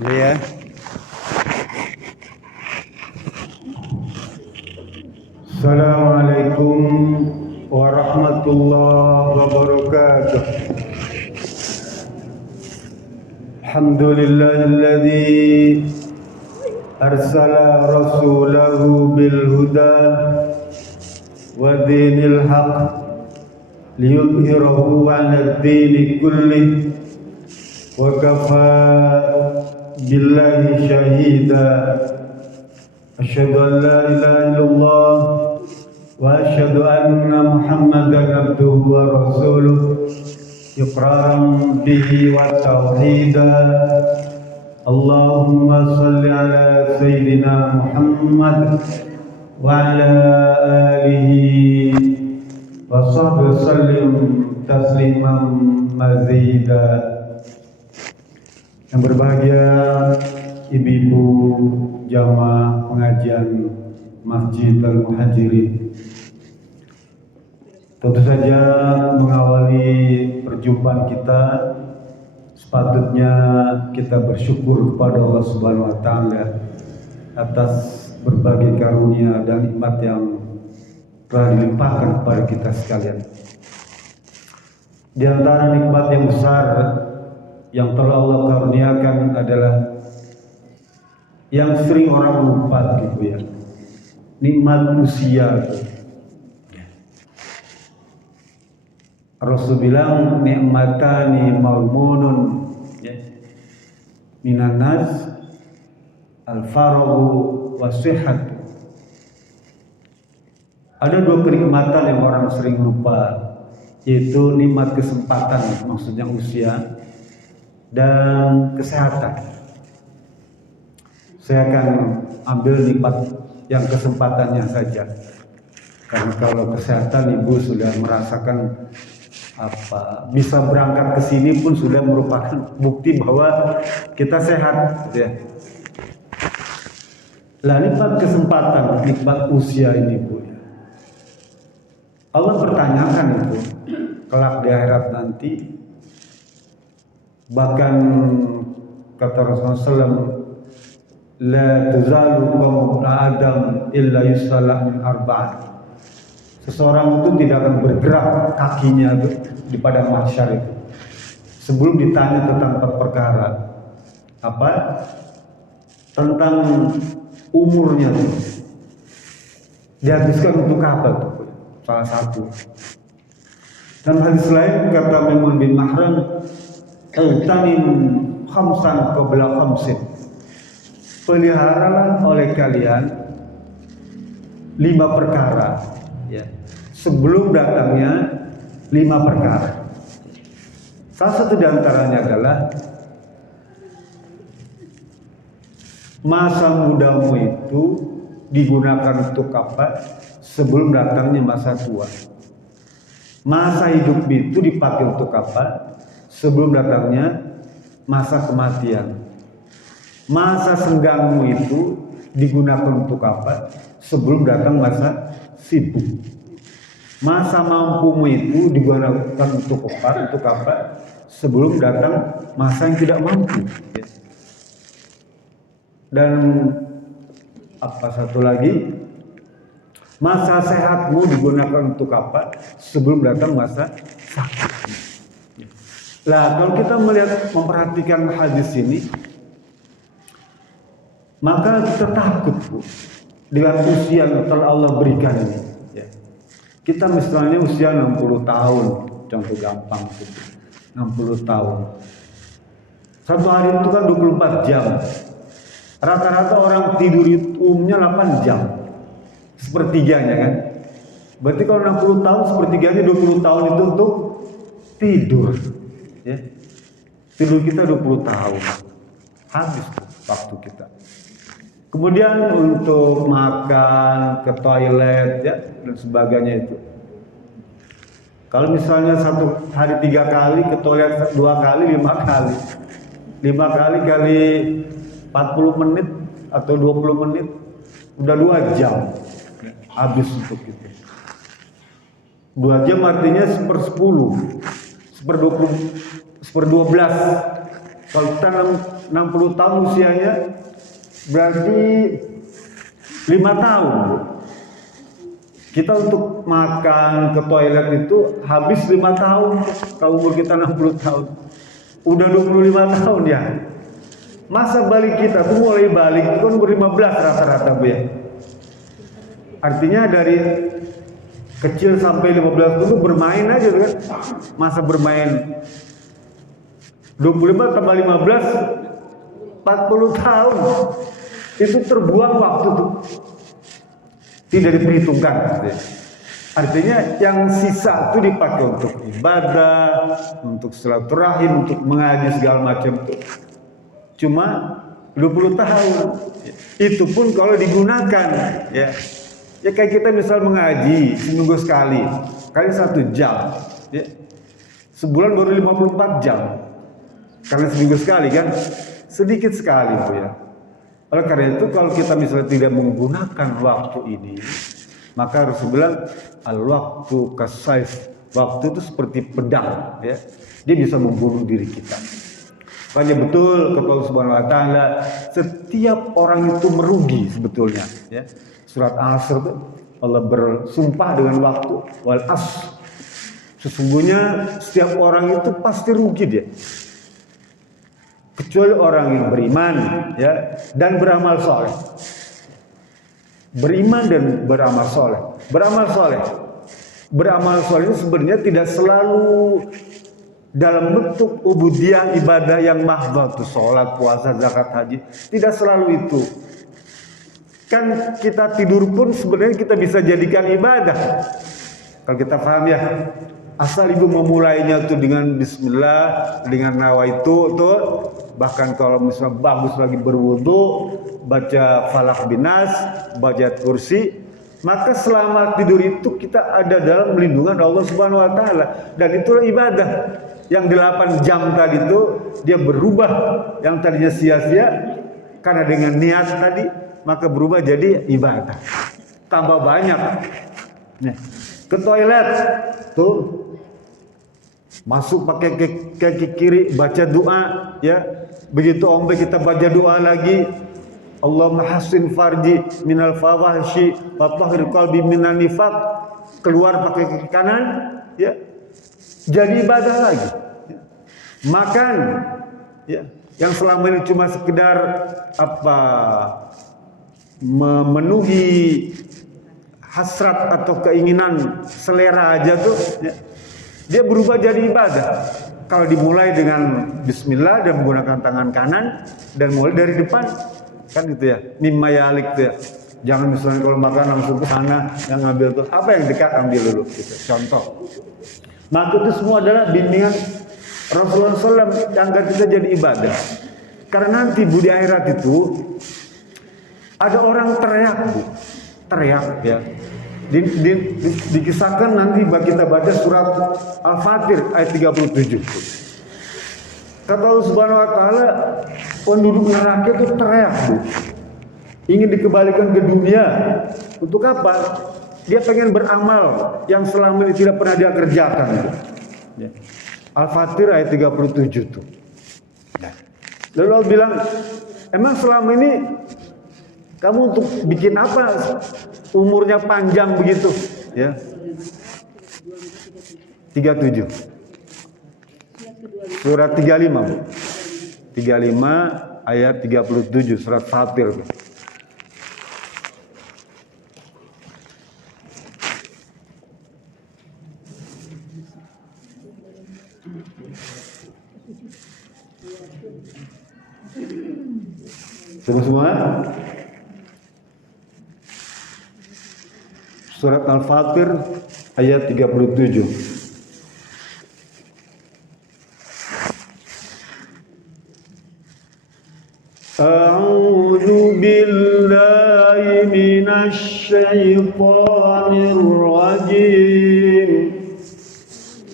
Iya. Assalamualaikum warahmatullahi wabarakatuh. Alhamdulillahilladzi arsala rasulahu bil huda wa dinil haq liyudhhirahu 'ala ad-dini kullih wa kafa billahi syahida. Asyhadu an la ilaha illallah wa asyhadu anna Muhammadan abduhu wa rasuluh iqraran bihi wa tauhida. Allahumma salli ala sayyidina Muhammad wa ala alihi wa sahbihi sallim tasliman mazida. Yang berbahagia ibu-ibu jamaah pengajian Masjid Al-Muhajirin, tentu saja mengawali perjumpaan kita sepatutnya kita bersyukur kepada Allah Subhanahu wa taala atas berbagai karunia dan nikmat yang telah dilimpahkan kepada kita sekalian. Di antara nikmat yang besar yang telah Allah karuniakan adalah yang sering orang lupa gitu ya, nikmat usia. Rasul bilang nikmatani maumunun ya, minan nas al-faragu wasihhat. Ada dua kenikmatan yang orang sering lupa, yaitu nikmat kesempatan, maksudnya usia, dan kesehatan. Saya akan ambil nikmat yang kesempatannya saja, karena kalau kesehatan ibu sudah merasakan bisa berangkat ke sini pun sudah merupakan bukti bahwa kita sehat, gitu ya. Lah nikmat kesempatan, nikmat usia ini bu, Allah bertanyakan itu kelak di akhirat nanti. Bahkan kata Rasulullah SAW, la tuzalu qawmu Adam illa yusalla min arba'ah. Seseorang itu tidak akan bergerak kakinya di padang mahsyar itu sebelum ditanya tentang 4 perkara. Apa? Tentang umurnya itu. Dihabiskan untuk apa tuh? Salah satu. Dan hadis lain kata Maimun bin Mahran, "Tanim khamsan qabla khamsin." Peliharalah oleh kalian 5 perkara ya, sebelum datangnya 5 perkara. Salah satu di antaranya adalah masa mudamu itu digunakan untuk apa? Sebelum datangnya masa tua. Masa hidup itu dipakai untuk apa? Sebelum datangnya masa kematian. Masa senggangmu itu digunakan untuk apa? Sebelum datang masa sibuk. Masa mampumu itu digunakan untuk apa? Untuk apa? Sebelum datang masa yang tidak mampu. Dan apa satu lagi? Masa sehatmu digunakan untuk apa? Sebelum datang masa sakit. Nah, kalau kita memperhatikan hadis ini, maka kita takut bu, dengan usia yang telah Allah berikan ini. Ya. Kita misalnya usia 60 tahun, contoh gampang gitu. 60 tahun. Satu hari itu kan 24 jam. Rata-rata orang tidur itu umumnya 8 jam. Sepertiganya kan. Berarti kalau 60 tahun, sepertiganya 20 tahun itu untuk tidur. Ya. Tidur kita 20 tahun. Habis waktu kita. Kemudian untuk makan, ke toilet, ya, dan sebagainya itu. Kalau misalnya satu hari 3 kali, ke toilet 2 kali, 5 kali. 5 kali kali 40 menit atau 20 menit, udah 2 jam. Habis untuk itu. 2 jam artinya 1/10, 1/12 Kalau kita 60 tahun usianya, berarti 5 tahun. Kita untuk makan ke toilet itu habis 5 tahun. Kalau umur kita 60 tahun. Udah 25 tahun ya. Masa balik kita tuh mulai balik itu kan umur 15 rata-rata Bu ya. Artinya dari kecil sampai 15 itu bermain aja kan. Masa bermain 25 tambah 15 40 tahun. Itu terbuang waktu tuh. Tidak diperhitungkan. Artinya yang sisa itu dipakai untuk ibadah, untuk silaturahim, untuk mengaji segala macam itu. Cuma 20 tahun. Itu pun kalau digunakan ya. Ya kayak kita misal mengaji seminggu sekali, kali 1 jam. Ya. Sebulan baru 54 jam. Karena seminggu sekali kan sedikit sekali Bu ya. Oleh karena itu kalau kita misalnya tidak menggunakan waktu ini, maka harus bilang al-waktu kasayf. Waktu itu seperti pedang ya. Dia bisa membunuh diri kita. Makanya betul kata Allah Subhanahu wa taala, setiap orang itu merugi sebetulnya ya. Surat Al-Asr itu Allah bersumpah dengan waktu, wal asr. Sesungguhnya setiap orang itu pasti rugi dia. Kecuali orang yang beriman ya dan beramal soleh. Beriman dan beramal soleh. Beramal soleh itu sebenarnya tidak selalu dalam bentuk ubudiyah ibadah yang mahdhah, sholat, puasa, zakat, haji. Tidak selalu itu. Kan kita tidur pun sebenarnya kita bisa jadikan ibadah. Kalau kita paham ya. Asal ibu memulainya tuh dengan bismillah, dengan nawaitu tuh, bahkan kalau misalnya bagus lagi berwudu, baca falak binas, baca kursi, maka selama tidur itu kita ada dalam lindungan Allah Subhanahu wa taala dan itulah ibadah. Yang 8 jam tadi itu dia berubah, yang tadinya sia-sia karena dengan niat tadi maka berubah jadi ibadah. Tambah banyak. Nah, ke toilet tuh masuk pakai kaki kiri baca doa ya. Begitu ombe kita baca doa lagi. Allahumma hassin farji minal fawahishi wa tahhir qalbi minan nifaq. Keluar pakai kaki kanan ya. Jadi ibadah lagi. Makan ya. Yang selama ini cuma sekedar memenuhi hasrat atau keinginan selera aja tuh ya. Dia berubah jadi ibadah. Kalau dimulai dengan bismillah dan menggunakan tangan kanan dan mulai dari depan kan gitu ya. Mimma yalik tuh ya. Jangan misalnya kalau makan langsung ke sana yang ngambil tuh apa yang dekat ambil dulu gitu. Contoh. Maka itu semua adalah bimbingan Rasulullah SAW yang agar kita jadi ibadah. Karena nanti Bu di akhirat itu ada orang teriak Bu. Teriak ya. Dikisahkan nanti kita baca surat Al-Fatir ayat 37. Kata Allah Subhanahu wa taala, penduduk neraka itu teriak Bu. Ingin dikembalikan ke dunia. Untuk apa? Dia pengen beramal yang selama ini tidak pernah dia kerjakan. Ya. Al-Fatir ayat 37 tuh. Lalu Allah bilang, emang selama ini kamu untuk bikin apa umurnya panjang begitu ya. 37 surat 35 ayat 37 surat Fatir. Semua surat Al-Fatir ayat 37. A'udzu billahi minasy syaithanir rajim.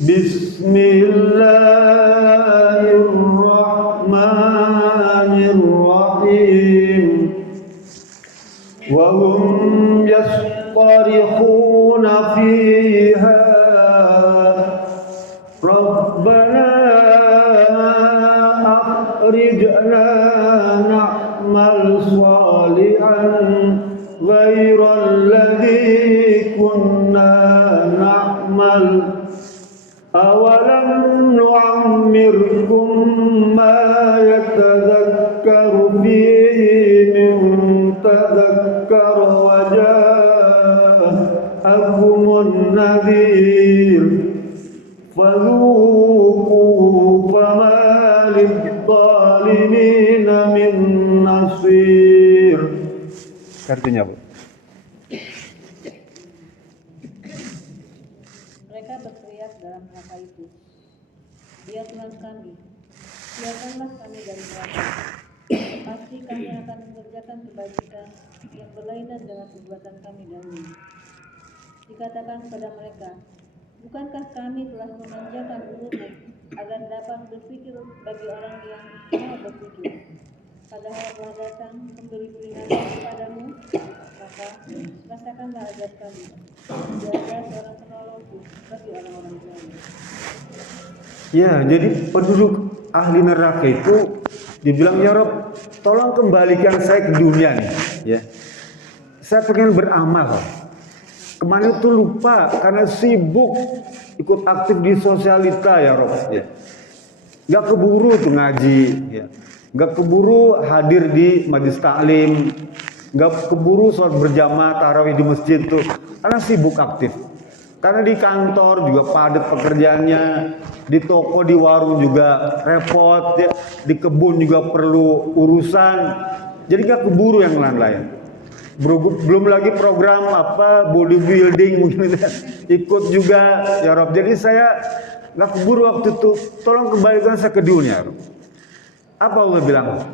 Bismillahirrahmanirrahim. Wa hum yastarihuna fiha Rabbana akhrijna na'mal shalihan ghairal ladzi kunna na'mal awalam nu'ammirkum ma yatadhakkaru fihi min tadhakkar wa ja'akumun nadhir fadhuqu fama lidh-dhalimina min nasir. Artinya, Bu? Mereka berteriak dalam neraka itu, "Dia Tuhan kami, biarkanlah kami dari neraka. Pasti kami akan mengerjakan kebajikan yang berlainan dengan perbuatan kami dahulu." Dikatakan kepada mereka, "Bukankah kami telah memanjakan mulutmu agar dapat berpikir bagi orang yang mau berpikir? Padahal telah datang memberi peringatan kepadamu, maka rasakanlah azab kami. Tidak ada seorang penolongku bagi orang-orang zalim." Ya, jadi penduduk ahli neraka itu dibilang, "Ya Rob, tolong kembalikan saya ke dunia nih, ya. Saya pengen beramal. Kemarin itu lupa karena sibuk ikut aktif di sosialita ya Rob, ya. Gak keburu tuh ngaji, ya. Gak keburu hadir di majelis taklim, gak keburu sholat berjamaah tarawih di masjid tuh, karena sibuk aktif. Karena di kantor juga padat pekerjaannya, di toko, di warung juga repot, ya. Di kebun juga perlu urusan, jadi gak keburu yang lain-lain. Belum lagi program bodybuilding mungkin ikut juga ya Rob. Jadi saya gak keburu waktu itu, tolong kembalikan saya ke dunia, Rob. Apa Allah bilang?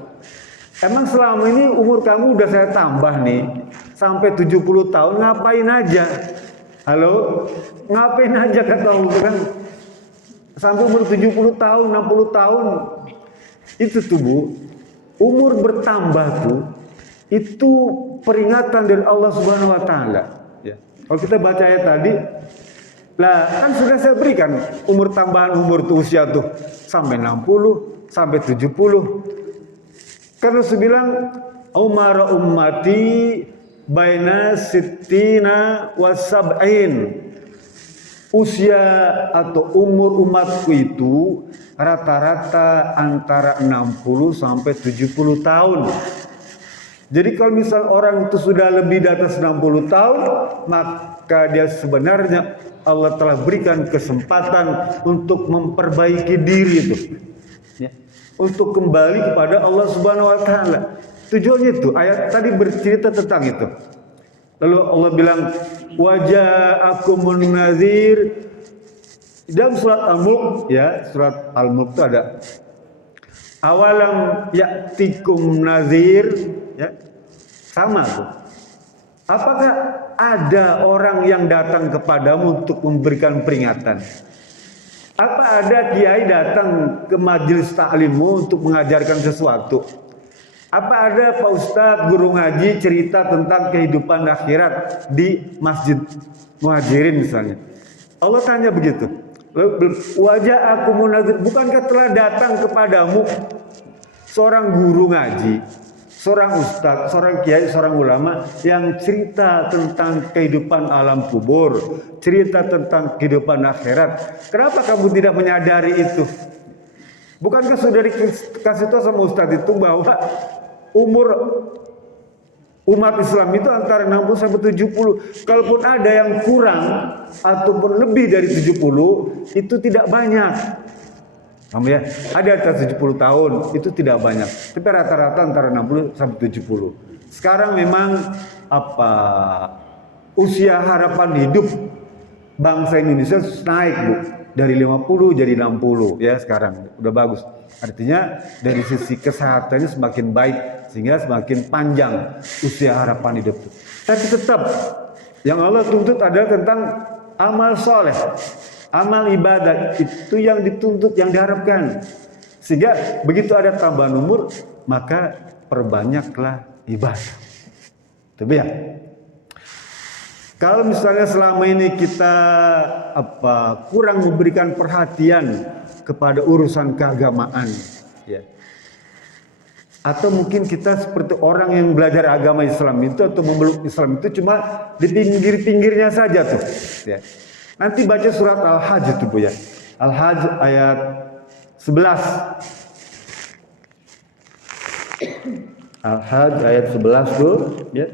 Emang selama ini umur kamu udah saya tambah nih sampai 70 tahun, ngapain aja? Halo? Ngapain aja kata Allah kan? Sampai umur 70 tahun, 60 tahun. Itu tuh Bu, umur bertambah tuh, itu peringatan dari Allah Subhanahu wa taala, ya. Kalau kita baca ayat tadi, lah kan sudah saya berikan umur tambahan umur tuh usia tuh sampai 60, sampai 70. Karena saya bilang umar ummati baina sittina wa sab'in. Usia atau umur umatku itu rata-rata antara 60 sampai 70 tahun. Jadi kalau misal orang itu sudah lebih di atas 60 tahun, maka dia sebenarnya Allah telah berikan kesempatan untuk memperbaiki diri itu, ya. Untuk kembali kepada Allah Subhanahu wa taala. Tujuannya itu, ayat tadi bercerita tentang itu. Lalu Allah bilang, "Waja'akumun nazir." Dalam surat Al-Mulk, ya, surat Al-Mulk itu ada awalam ya'tikum nazir, ya. Sama tuh. Apakah ada orang yang datang kepadamu untuk memberikan peringatan? Apa ada kiai datang ke majelis taklimmu untuk mengajarkan sesuatu? Apa ada Pak Ustadz guru ngaji cerita tentang kehidupan akhirat di Masjid Muhajirin misalnya? Allah tanya begitu. Wajah aku munazir, bukankah telah datang kepadamu seorang guru ngaji, seorang ustadz, seorang kiai, seorang ulama yang cerita tentang kehidupan alam kubur, cerita tentang kehidupan akhirat? Kenapa kamu tidak menyadari itu? Bukankah sudah dikasih tahu sama ustadz itu bahwa umur umat Islam itu antara 60 sampai 70. Kalaupun ada yang kurang ataupun lebih dari 70, itu tidak banyak. Paham ya? Ada atas 70 tahun, itu tidak banyak. Tapi rata-rata antara 60 sampai 70. Sekarang memang usia harapan hidup bangsa Indonesia naik, Bu. Dari 50 jadi 60 ya sekarang. Udah bagus. Artinya dari sisi kesehatannya semakin baik sehingga semakin panjang usia harapan hidup. Tapi tetap yang Allah tuntut adalah tentang amal soleh. Amal ibadah itu yang dituntut, yang diharapkan. Sehingga begitu ada tambahan umur, maka perbanyaklah ibadah. Tapi ya, kalau misalnya selama ini kita kurang memberikan perhatian kepada urusan keagamaan, ya, Atau mungkin kita seperti orang yang belajar agama Islam itu atau memeluk Islam itu cuma di pinggir-pinggirnya saja tuh. Ya. Nanti baca surat Al-Hajj itu Bu ya. Al-Hajj ayat 11. Al-Hajj ayat 11 tuh ya.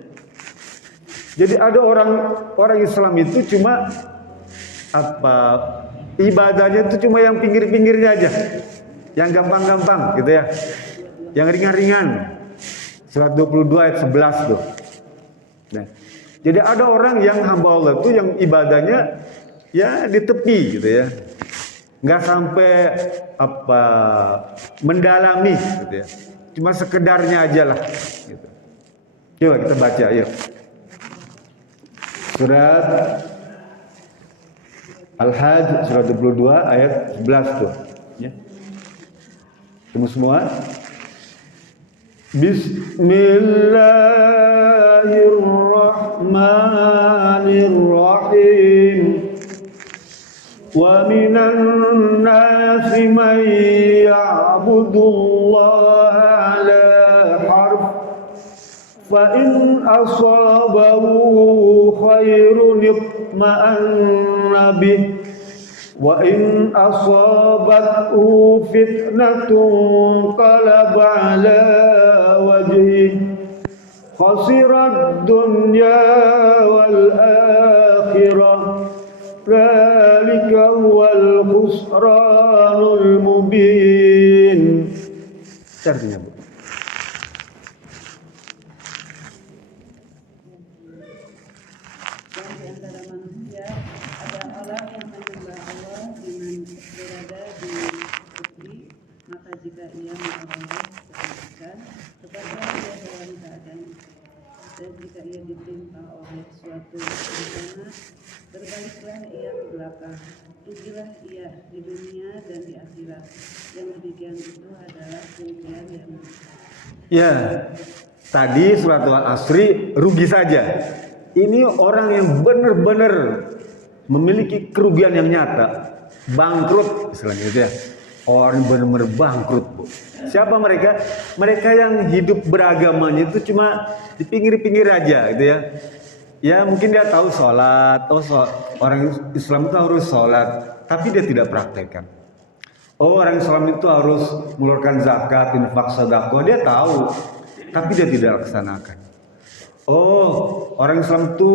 Jadi ada orang Islam itu cuma ibadahnya itu cuma yang pinggir-pinggirnya aja. Yang gampang-gampang gitu ya. Yang ringan-ringan. Surat 22 ayat 11 tuh. Nah, jadi ada orang yang hamba Allah itu yang ibadahnya ya di tepi gitu ya. Nggak sampai mendalami gitu ya. Cuma sekedarnya aja lah gitu. Coba kita baca yuk. Surat Al-Hajj surat 22 ayat 11 tuh ya. Temu semua. Bismillahirrahmanirrahim. Wa minan nasi man ya'budullaha ala harf fa in asabahu khairun itma'anna bih wa in asabathu fitnatun qalaba ala wajhihi khasirat dunya wal akhirah dzalika huwal khusranul mubin. Artinya Bu. Dan di antara manusia ada orang yang menyembah Allah dengan berada di tepi, maka jika ia memperoleh kebaikan, kepada ia dalam keadaan, dan jika ia ditimpa oleh suatu bencana, berbaliklah ia ke belakang. Rugilah ia di dunia dan di akhirat. Yang demikian itu adalah kerugian yang besar. Ya, tadi surat Al-Asri rugi saja. Ini orang yang benar-benar memiliki kerugian yang nyata, bangkrut istilahnya gitu ya. Orang benar-benar bangkrut Bu. Siapa mereka? Mereka yang hidup beragamanya itu cuma di pinggir-pinggir aja gitu ya. Ya mungkin dia tahu sholat, orang Islam itu harus sholat, tapi dia tidak praktekkan. Oh orang Islam itu harus mengeluarkan zakat, infak, sedekah, dia tahu, tapi dia tidak laksanakan. Oh orang Islam itu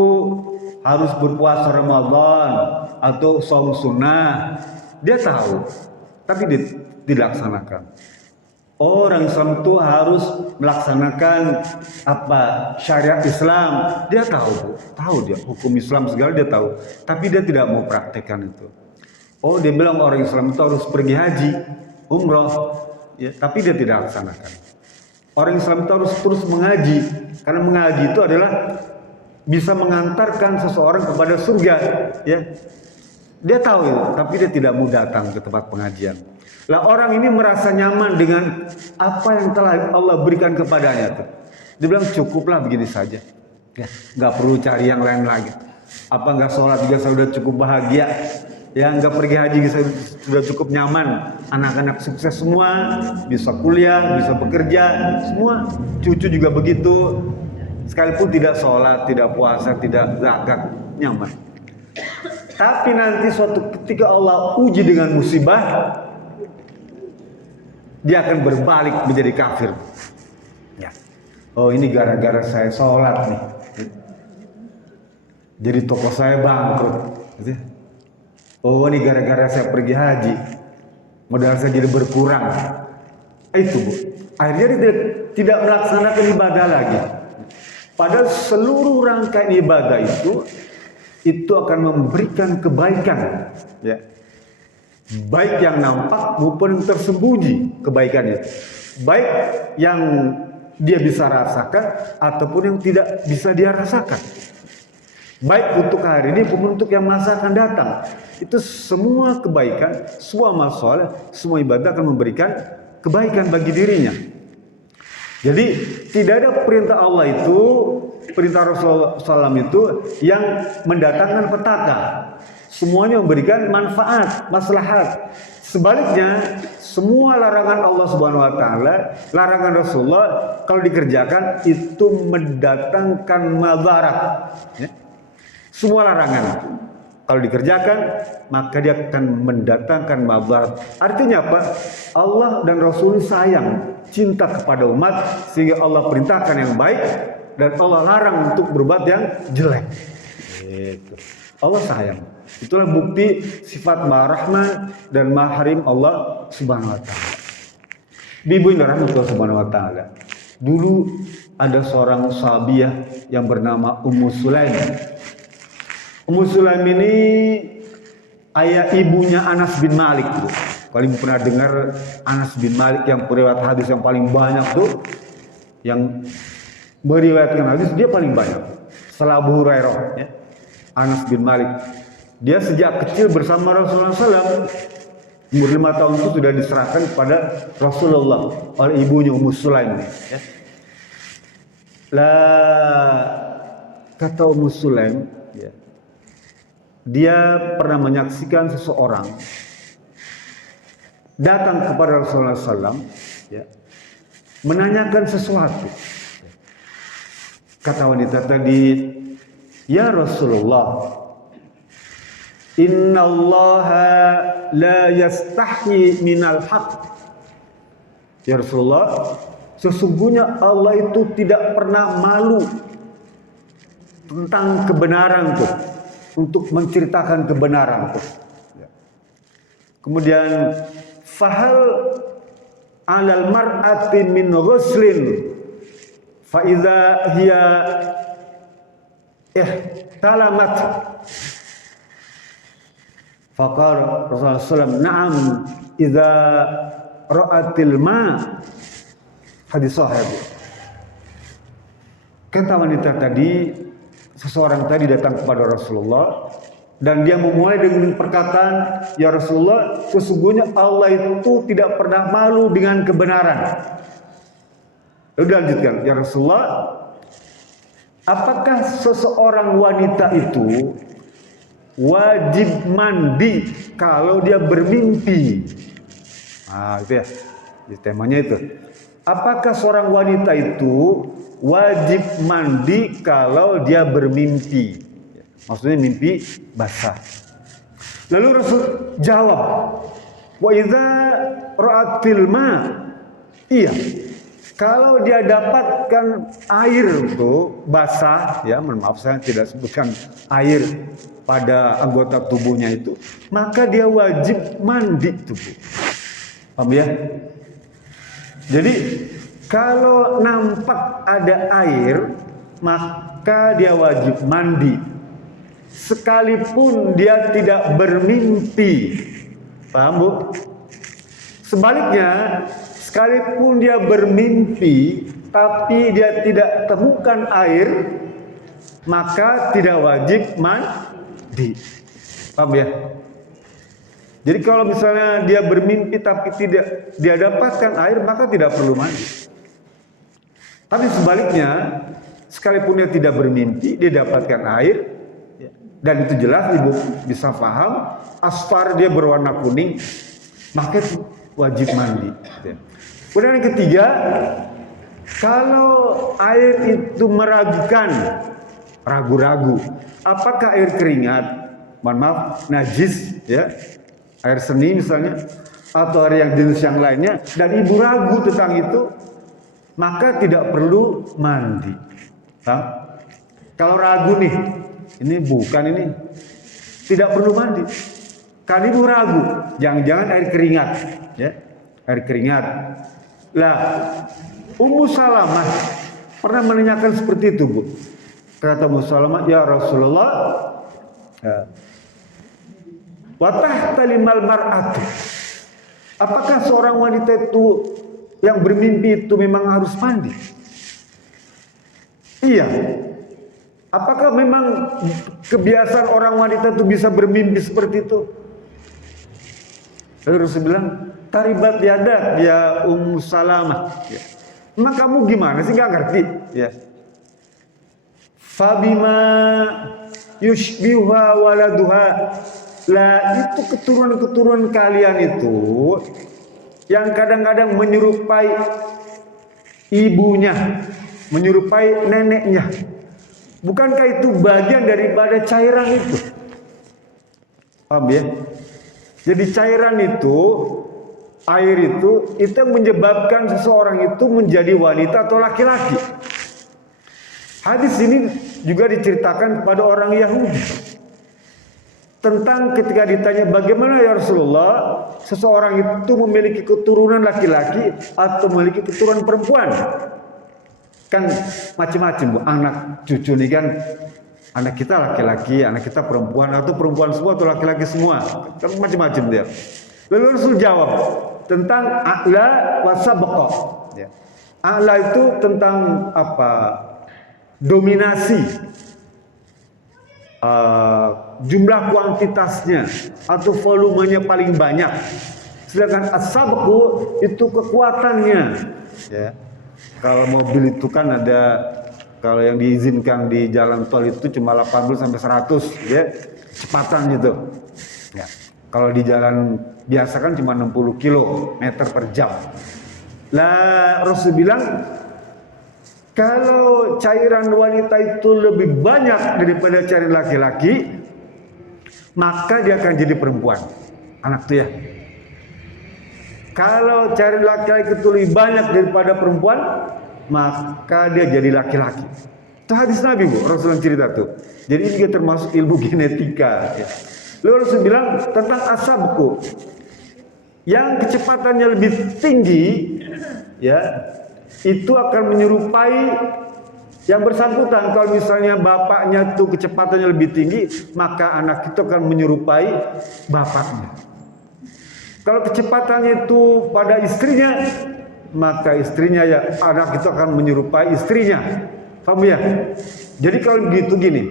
harus berpuasa Ramadan atau shaum sunnah, dia tahu, tapi dia tidak laksanakan. Orang Islam itu harus melaksanakan syariat Islam, dia tahu dia hukum Islam segala dia tahu, tapi dia tidak mau praktekkan itu. Oh dia bilang orang Islam itu harus pergi haji, umroh, ya, tapi dia tidak laksanakan. Orang Islam itu harus terus mengaji, karena mengaji itu adalah bisa mengantarkan seseorang kepada surga, ya. Dia tahu itu, tapi dia tidak mau datang ke tempat pengajian. Lah orang ini merasa nyaman dengan apa yang telah Allah berikan kepadanya tuh. Dia bilang cukuplah begini saja. Ya, nggak perlu cari yang lain lagi. Apa nggak sholat juga sudah cukup bahagia. Ya nggak pergi haji sudah cukup nyaman. Anak-anak sukses semua, bisa kuliah, bisa bekerja, semua. Cucu juga begitu. Sekalipun tidak sholat, tidak puasa, tidak zakat, nyaman. Tapi nanti suatu ketika Allah uji dengan musibah, dia akan berbalik menjadi kafir. Ya. Oh ini gara-gara saya sholat nih. Jadi toko saya bangkrut. Oh ini gara-gara saya pergi haji. Modal saya jadi berkurang. Itu Bu. Akhirnya dia tidak melaksanakan ibadah lagi. Padahal seluruh rangkaian ibadah itu akan memberikan kebaikan. Ya. Baik yang nampak maupun yang tersembunyi kebaikannya. Baik yang dia bisa rasakan ataupun yang tidak bisa dia rasakan. Baik untuk hari ini maupun untuk yang masa akan datang. Itu semua kebaikan, semua amal saleh, semua ibadah akan memberikan kebaikan bagi dirinya. Jadi tidak ada perintah Allah itu, perintah Rasulullah SAW itu yang mendatangkan petaka. semuanya memberikan manfaat, maslahat. Sebaliknya, semua larangan Allah Subhanahu wa taala, larangan Rasulullah kalau dikerjakan itu mendatangkan madarat. Ya. Semua larangan kalau dikerjakan maka dia akan mendatangkan madarat. Artinya apa? Allah dan Rasul sayang, cinta kepada umat sehingga Allah perintahkan yang baik dan Allah larang untuk berbuat yang jelek. Gitu. Allah sayang. Itulah bukti sifat Maha Rahman dan Maha Harim Allah Subhanahu wa taala. Ibu yang dirahmati Allah Subhanahu wa taala. Dulu ada seorang sahabiah yang bernama Ummu Sulaim. Ummu Sulaim ini ayah ibunya Anas bin Malik tuh. Kalau ibu pernah dengar Anas bin Malik yang periwayat hadis yang paling banyak tuh, yang meriwayatkan hadis dia paling banyak. Setelah Abu Hurairah, ya. Anas bin Malik. Dia sejak kecil bersama Rasulullah SAW. Umur 5 tahun itu sudah diserahkan kepada Rasulullah oleh ibunya Ummu Sulaim. Ya. Lah kata Ummu Sulaim, ya, dia pernah menyaksikan seseorang datang kepada Rasulullah SAW, ya, menanyakan sesuatu. Kata wanita tadi, ya Rasulullah, innallaha la yastahi minal haq. Ya Rasulullah, sesungguhnya Allah itu tidak pernah malu tentang kebenaran tuh, untuk menceritakan kebenaran tuh. Kemudian fahal alal mar'ati min ghuslin fa idza hiya ihtalamat. Faqala Rasulullah SAW, na'am idza ra'atil ma. Hadis sahih. Kata wanita tadi, seseorang tadi datang kepada Rasulullah dan dia memulai dengan perkataan, ya Rasulullah, sesungguhnya Allah itu tidak pernah malu dengan kebenaran. Lalu dilanjutkan, ya Rasulullah, apakah seseorang wanita itu wajib mandi kalau dia bermimpi? Nah, itu ya. Temanya itu. Apakah seorang wanita itu wajib mandi kalau dia bermimpi? Maksudnya mimpi basah. Lalu Rasul jawab, wa idza ra'atil ma. Iya. Kalau dia dapatkan air itu basah, ya, maaf saya tidak sebutkan air pada anggota tubuhnya itu, maka dia wajib mandi tubuh. Paham ya? Jadi kalau nampak ada air, maka dia wajib mandi. Sekalipun dia tidak bermimpi. Paham, Bu? Sebaliknya, sekalipun dia bermimpi, tapi dia tidak temukan air, maka tidak wajib mandi. Paham ya? Jadi kalau misalnya dia bermimpi tapi tidak dia dapatkan air, maka tidak perlu mandi. Tapi sebaliknya, sekalipun dia tidak bermimpi, dia dapatkan air, dan itu jelas ibu bisa paham, asfar dia berwarna kuning, maka itu wajib mandi. Kemudian yang ketiga, kalau air itu meragukan, ragu-ragu, apakah air keringat, mohon maaf, najis, ya, air seni misalnya, atau air yang jenis yang lainnya, dan ibu ragu tentang itu, maka tidak perlu mandi. Kalau ragu nih, ini bukan ini, tidak perlu mandi. Kan ibu ragu, jangan-jangan air keringat, ya, air keringat. Lah, Ummu Salamah pernah menanyakan seperti itu, Bu. Kata Ummu Salamah, ya Rasulullah, wa tahtalimal mar'atu. Apakah seorang wanita itu yang bermimpi itu memang harus mandi? Iya. Apakah memang kebiasaan orang wanita itu bisa bermimpi seperti itu? Lalu Rasul bilang, taribat yadak ya Ummu Salamah. Ya. Emang kamu gimana sih, gak ngerti? Ya. Fabima yushbihuha waladuha Lah itu keturunan-keturunan kalian itu yang kadang-kadang menyerupai ibunya, menyerupai neneknya. Bukankah itu bagian daripada cairan itu? Paham ya? Jadi cairan itu, air itu yang menyebabkan seseorang itu menjadi wanita atau laki-laki. Hadis ini juga diceritakan kepada orang Yahudi. Tentang ketika ditanya bagaimana ya Rasulullah seseorang itu memiliki keturunan laki-laki atau memiliki keturunan perempuan. Kan macam-macam Bu, anak cucu ini kan anak kita laki-laki, anak kita perempuan atau perempuan semua atau laki-laki semua. Kan macam-macam dia. Lalu Rasul jawab tentang a'la wa sabqa. Ya. A'la itu tentang apa? Dominasi. Jumlah kuantitasnya atau volumenya paling banyak. Sedangkan as-sabqu itu kekuatannya. Ya. Kalau mobil itu kan ada, kalau yang diizinkan di jalan tol itu cuma 80 sampai 100 ya, kecepatan gitu. Ya. Kalau di jalan biasa kan cuma 60 km per jam. Lah Rasul bilang kalau cairan wanita itu lebih banyak daripada cairan laki-laki, maka dia akan jadi perempuan. Anak tuh ya. Kalau cairan laki-laki itu lebih banyak daripada perempuan, maka dia jadi laki-laki. Itu hadis Nabi Bu, Rasulullah cerita tuh. Jadi ini juga termasuk ilmu genetika. Ya. Lalu Rasul bilang tentang asabku, yang kecepatannya lebih tinggi, ya. Itu akan menyerupai yang bersangkutan. Kalau misalnya bapaknya tuh kecepatannya lebih tinggi, maka anak itu akan menyerupai bapaknya. Kalau kecepatannya itu pada istrinya, maka istrinya ya anak itu akan menyerupai istrinya. Paham ya? Jadi kalau begitu gini.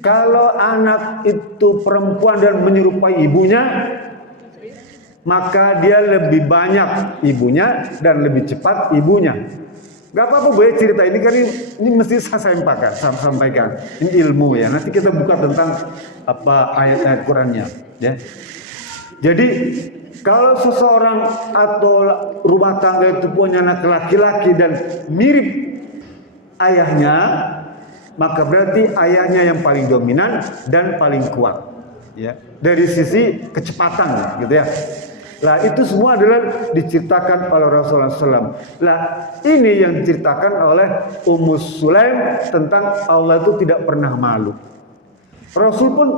Kalau anak itu perempuan dan menyerupai ibunya, maka dia lebih banyak ibunya dan lebih cepat ibunya. Gak apa-apa Bu ya cerita ini kan ini mesti saya sampaikan. Ini ilmu ya. Nanti kita buka tentang apa ayat-ayat Qur'annya ya. Jadi kalau seseorang atau rumah tangga itu punya anak laki-laki dan mirip ayahnya, maka berarti ayahnya yang paling dominan dan paling kuat ya. Dari sisi kecepatan gitu ya. Lah itu semua adalah diceritakan oleh Rasulullah SAW. Lah ini yang diceritakan oleh Ummu Sulaim tentang Allah itu tidak pernah malu. Rasul pun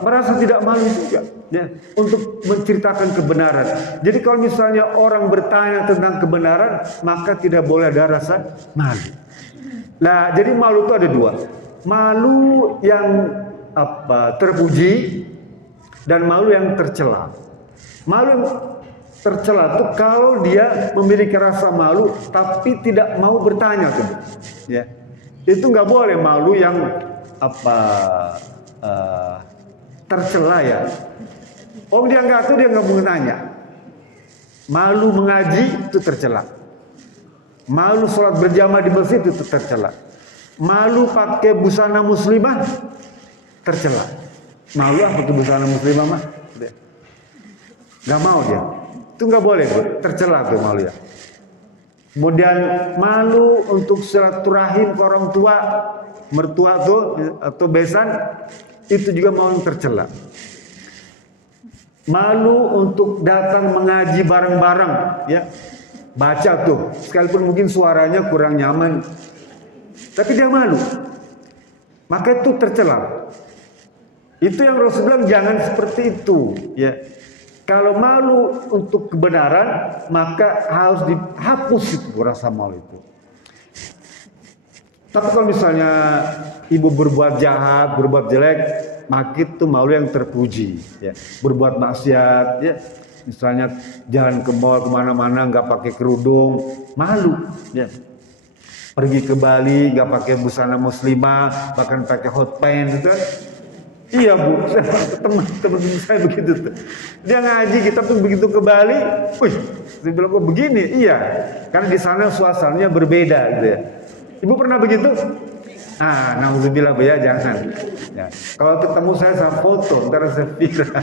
merasa tidak malu juga ya untuk menceritakan kebenaran. Jadi kalau misalnya orang bertanya tentang kebenaran, maka tidak boleh ada rasa malu. Nah, jadi malu itu ada dua. Malu yang terpuji dan malu yang tercela. Malu yang tercela itu kalau dia memiliki rasa malu tapi tidak mau bertanya tuh. Ya. Itu nggak boleh malu yang tercela ya. Oh dia nggak tahu, dia nggak mau nanya. Malu mengaji itu tercela. Malu sholat berjamaah di masjid itu tercela. Malu pakai busana muslimah tercela. Malu pakai busana muslimah mah? Nggak mau dia. Itu nggak boleh, tercela tuh malu ya. Kemudian malu untuk silaturahim ke orang tua, mertua tuh atau besan, itu juga mau tercela. Malu untuk datang mengaji bareng-bareng, ya. Baca tuh, sekalipun mungkin suaranya kurang nyaman, tapi dia malu. Maka itu tercela. Itu yang Rasul bilang jangan seperti itu, ya. Kalau malu untuk kebenaran, maka harus dihapus itu rasa malu itu. Tapi kalau misalnya ibu berbuat jahat, berbuat jelek, maka itu malu yang terpuji, ya. Berbuat maksiat, ya. Misalnya jalan ke mall kemana-mana nggak pakai kerudung, malu, ya. Pergi ke Bali nggak pakai busana muslimah, bahkan pakai hot pants, itu. Iya Bu, teman-teman saya begitu tuh. Dia ngaji kita tuh begitu ke Bali, wih, dia bilang kok begini? Iya, karena di sana suasananya berbeda gitu ya. Ibu pernah begitu? Nauzubillah Bu ya, jangan. Ya. Kalau ketemu saya foto, ntar saya viral.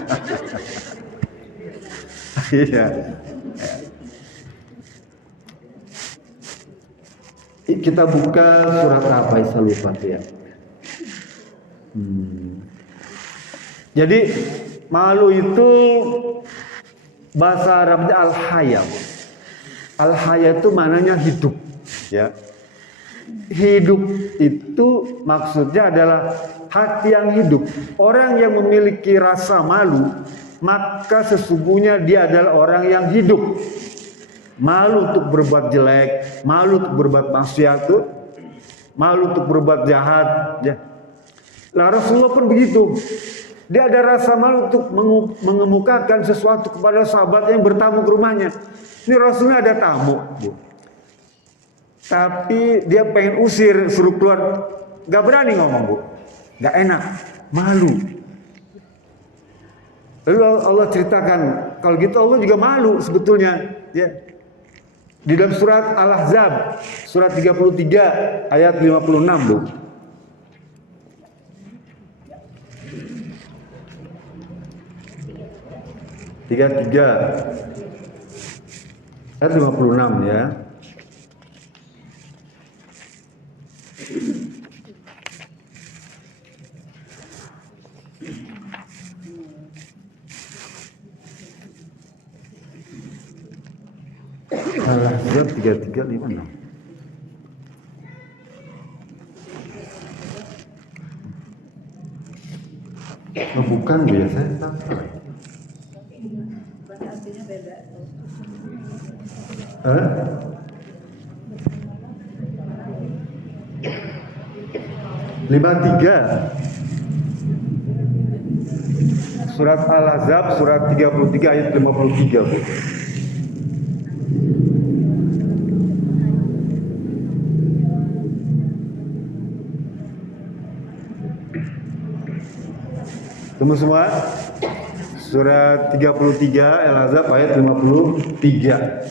Iya. Kita buka surat apa? Saya lupa ya. Jadi malu itu bahasa Arabnya al-haya. Al-haya itu maknanya hidup, ya. Hidup itu maksudnya adalah hati yang hidup. Orang yang memiliki rasa malu, maka sesungguhnya dia adalah orang yang hidup. Malu untuk berbuat jelek, malu untuk berbuat maksiat, malu untuk berbuat jahat, ya. Lah Rasulullah pun begitu. Dia ada rasa malu untuk mengemukakan sesuatu kepada sahabat yang bertamu ke rumahnya. Ini Rasulnya ada tamu, Bu. Tapi dia pengen usir, suruh keluar. Gak berani ngomong, Bu. Gak enak, malu. Lalu Allah ceritakan, kalau gitu Allah juga malu sebetulnya. Ya. Di dalam surat Al-Ahzab, surat 33 ayat 56, Bu. Ayat 56 ya. Al-Ahzab 33:56. Oh, bukan biasa tak. Artinya beda. 53. Surat Al-Ahzab surat 33 ayat 53, Bu. Temu semua? Surat 33 Al-Ahzab ayat 53.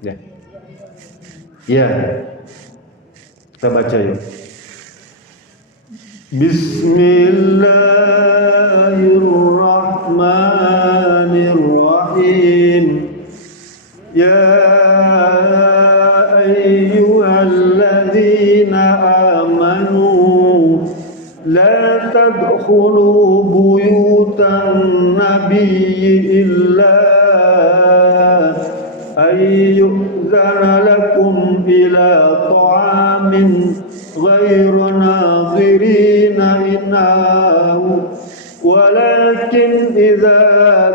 Ya. Ya. Kita baca yuk. Bismillahirrahmanirrahim. Ya ayyuhalladzina amanu la tadkhulu buyutan nabiyyi illa ayyuzana lakum ila ta'amin ghairu nadhirina innahu walakin idza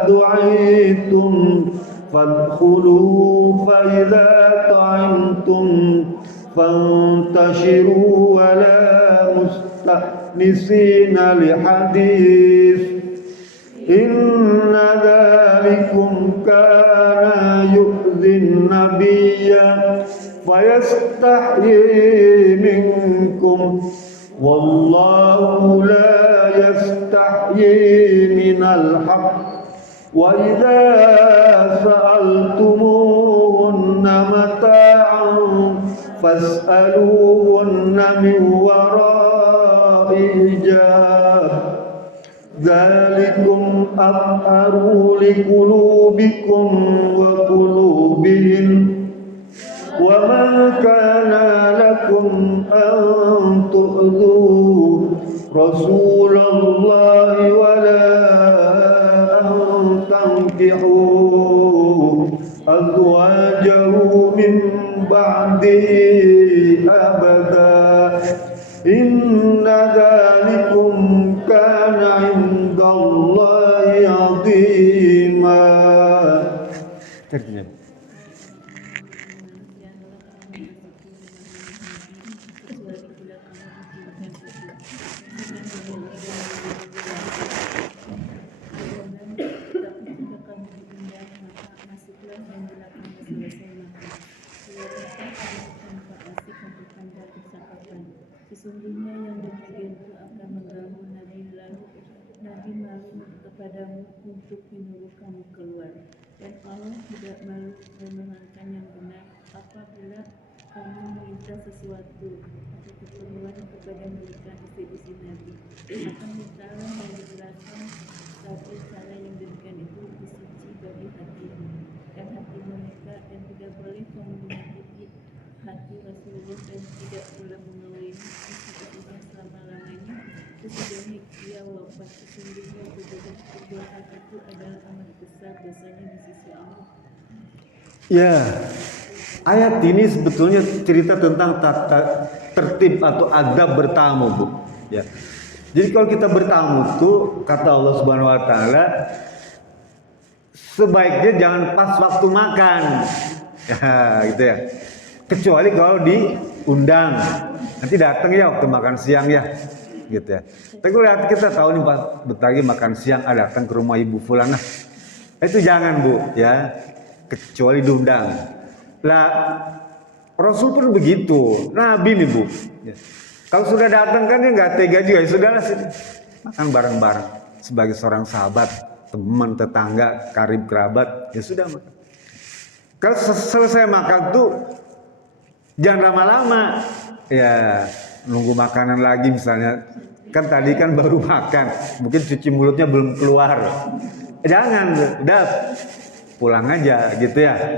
du'itum fadkhulu fa idza ta'imtum fantashiru wa la musta'nisina lihadith inna dhalikum kana yu'dhin nabiyya fayastahyi minkum wallahu la yastahyi minal haqq wa idza sa'altumuhunna mata'an fas'aluhunna min wara'i hijab dzalikum atharu liqulubikum wa qulubihim wa ma kana lakum an tu'dhu Rasulullah wa la an tankihu azwajahu min ba'di abada inna dhalikum kana indallahi 'azima. Terjemah. Sesungguhnya yang demikian itu akan mengganggu Nabi malu kepadamu untuk menyuruh kamu keluar, dan Allah tidak malu membenarkan yang benar apabila kamu meminta sesuatu atau keperluan kepada mereka isi Nabi, maka mintalah yang dijelaskan, tapi cara yang diberikan itu lebih suci bagi hatimu dan hati mereka, dan tidak boleh kamu menyakiti hati Rasulullah dan tidak pula mengawini isi-isinya selama-lamanya sesudahnya dia wafat. Sesungguhnya perbuatan itu adalah amat besar dosanya di sisi Allah. Ya, ayat ini sebetulnya cerita tentang tata tertib atau adab bertamu, Bu. Ya. Jadi kalau kita bertamu tuh kata Allah Subhanahu wa taala sebaiknya jangan pas waktu makan. Ya, gitu ya. Kecuali kalau diundang. Nanti datang ya waktu makan siang ya. Gitu ya. Tapi kalau kita tahu nih Pak, bentar lagi makan siang datang ke rumah Ibu Fulana. Itu jangan, Bu, ya. Kecuali diundang. Lah Rasul pun begitu, Nabi nih, Bu. Ya. Kalau sudah datang kan dia nggak tega juga, ya sudahlah sini makan bareng-bareng sebagai seorang sahabat, teman, tetangga, karib kerabat, ya sudah makan. Kalau selesai makan tuh jangan lama-lama, ya nunggu makanan lagi misalnya. Kan tadi kan baru makan, mungkin cuci mulutnya belum keluar. Jangan, udah pulang aja gitu ya.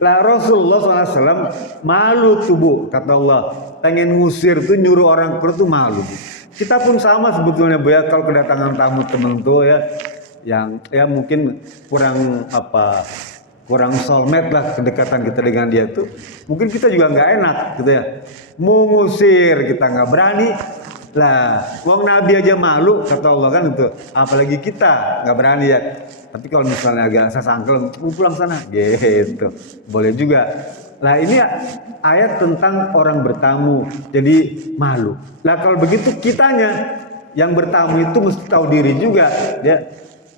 Lah Rasulullah SAW malu tuh, Bu, kata Allah. Pengen ngusir tuh, nyuruh orang keluar tuh malu. Kita pun sama sebetulnya, Bu, ya, kalau kedatangan tamu temen tuh ya, yang ya mungkin kurang soulmate lah kedekatan kita dengan dia tuh. Mungkin kita juga nggak enak gitu ya. Mau ngusir kita nggak berani. Lah, wong Nabi aja malu kata Allah kan itu, apalagi kita nggak berani ya. Tapi kalau misalnya agak sangkel, pulang sana, gitu, boleh juga. Lah ini ayat tentang orang bertamu, jadi malu. Lah kalau begitu kitanya yang bertamu itu mesti tahu diri juga, ya.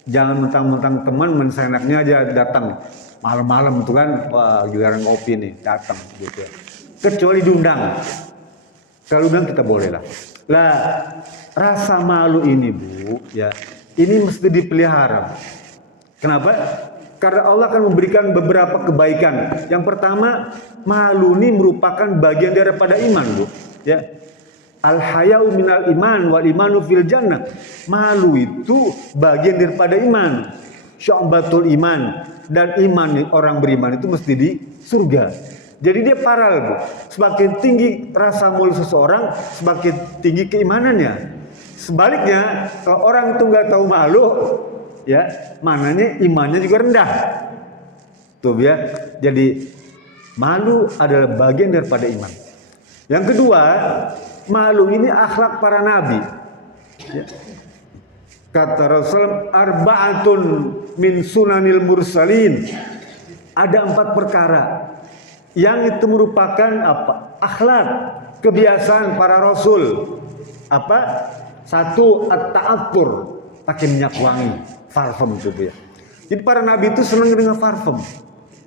Jangan mentang-mentang teman mensenaknya aja datang malam-malam itu kan, wah giliran ngopi nih datang gitu ya. Kecuali diundang. Kalau undang kita boleh lah. Lah rasa malu ini, Bu, ya ini mesti dipelihara. Kenapa? Karena Allah akan memberikan beberapa kebaikan. Yang pertama, malu ini merupakan bagian daripada iman, Bu. Ya. Al-haya'u minal iman wal imanu fil jannah. Malu itu bagian daripada iman. Syu'batul iman. Dan iman orang beriman itu mesti di surga. Jadi dia paralel, Bu. Semakin tinggi rasa malu seseorang, semakin tinggi keimanannya. Sebaliknya, kalau orang itu nggak tahu malu, ya, mananya imannya juga rendah. Tuh ya. Jadi malu adalah bagian daripada iman. Yang kedua, malu ini akhlak para nabi. Ya. Kata Rasul, arba'atun min sunanil mursalin. Ada 4 perkara yang itu merupakan akhlak, kebiasaan para rasul. Satu, at-ta'attur, pakai minyak wangi, parfum itu, ya. Jadi para nabi itu senang dengan parfum,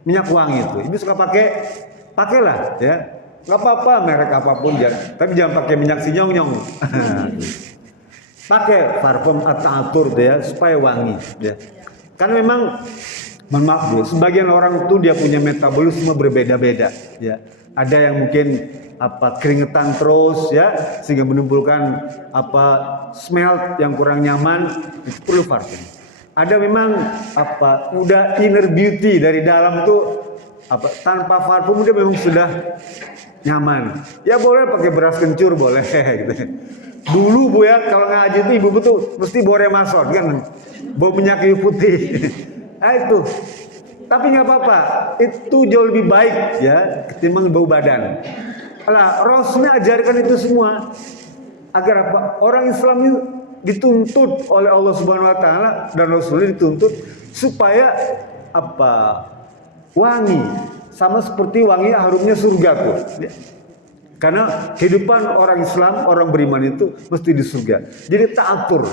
minyak wangi itu. Ibu suka pakailah, ya. Nggak apa-apa merek apapun ya, tapi jangan pakai minyak sinyong-nyong. Pakai parfum at-ta'attur ya, supaya wangi, ya. Kan memang mohon maaf, Bu, sebagian orang itu dia punya metabolisme berbeda-beda, ya. Ada yang mungkin keringetan terus, ya, sehingga menimbulkan smell yang kurang nyaman, itu perlu parfum. Ada memang udah inner beauty dari dalam tuh tanpa parfum dia memang sudah nyaman. Ya boleh pakai beras kencur boleh gitu. Dulu, Bu, ya, kalau ngaji itu ibu tuh mesti bawa remason kan, bawa minyak kayu putih. Itu. Tapi nggak apa-apa, itu jauh lebih baik ya ketimbang bau badan. Lah, Rasulnya ajarkan itu semua agar orang Islam itu dituntut oleh Allah Subhanahu Wa Taala dan Rasulnya dituntut supaya wangi, sama seperti wangi harumnya surga tuh. Karena kehidupan orang Islam, orang beriman itu mesti di surga. Jadi ta'atur,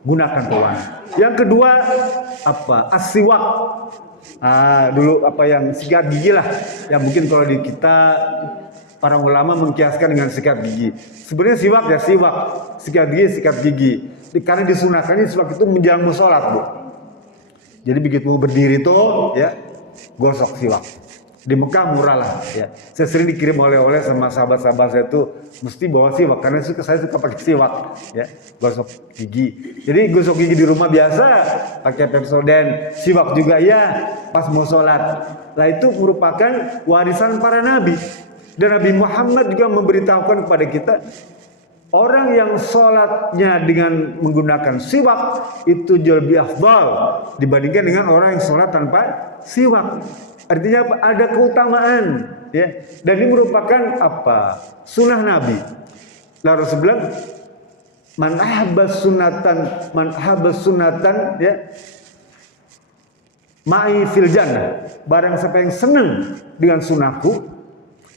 gunakan pewangi. Yang kedua as-siwak. Dulu yang sikat gigi lah. Yang mungkin kalau di kita para ulama mengkiaskan dengan sikat gigi. Sebenarnya siwak, sikat gigi. Karena disunahkan siwak itu menjelang mau sholat, Bu. Jadi begitu mau berdiri tuh, ya, gosok siwak. Di Mekah murah lah ya. Saya sering dikirim oleh-oleh sama sahabat-sahabat saya tuh mesti bawa siwak karena saya suka pakai siwak ya, gosok gigi. Jadi gosok gigi di rumah biasa pakai Pepsodent, siwak juga ya pas mau sholat. Nah itu merupakan warisan para nabi. Dan Nabi Muhammad juga memberitahukan kepada kita, orang yang sholatnya dengan menggunakan siwak itu jauh lebih afdal dibandingkan dengan orang yang sholat tanpa siwak. Artinya apa? Ada keutamaan ya. Dan ini merupakan apa? Sunnah Nabi. Lalu Rasul bilang, man ahabba sunatan ya ma'i fil jannah. Barang siapa yang senang dengan sunnahku,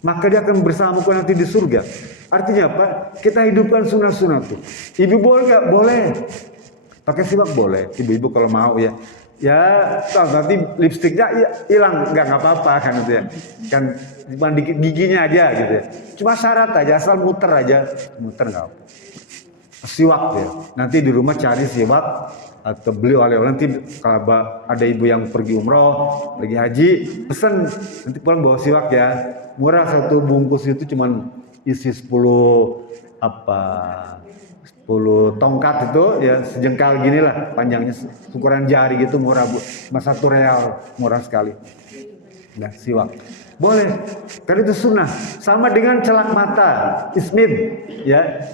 maka dia akan bersamaku nanti di surga. Artinya apa? Kita hidupkan sunnah-sunnah itu. Ibu boleh nggak? Boleh. Pakai siwak boleh. Ibu-ibu kalau mau ya. Ya, nanti lipstiknya hilang, nggak apa-apa kan itu ya. Kan cuma dikit giginya aja gitu ya. Cuma syarat aja, asal muter aja. Muter nggak apa. Siwak ya. Nanti di rumah cari siwak atau beli oleh-oleh. Nanti kalau ada ibu yang pergi umroh, pergi haji, pesen nanti pulang bawa siwak ya. Murah, satu bungkus itu cuman isi 10 tongkat itu ya, sejengkal gini lah panjangnya, ukuran jari gitu, murah bu, cuma 1 real, murah sekali. Nah siwak boleh, kan itu sunnah. Sama dengan celak mata, ismid ya.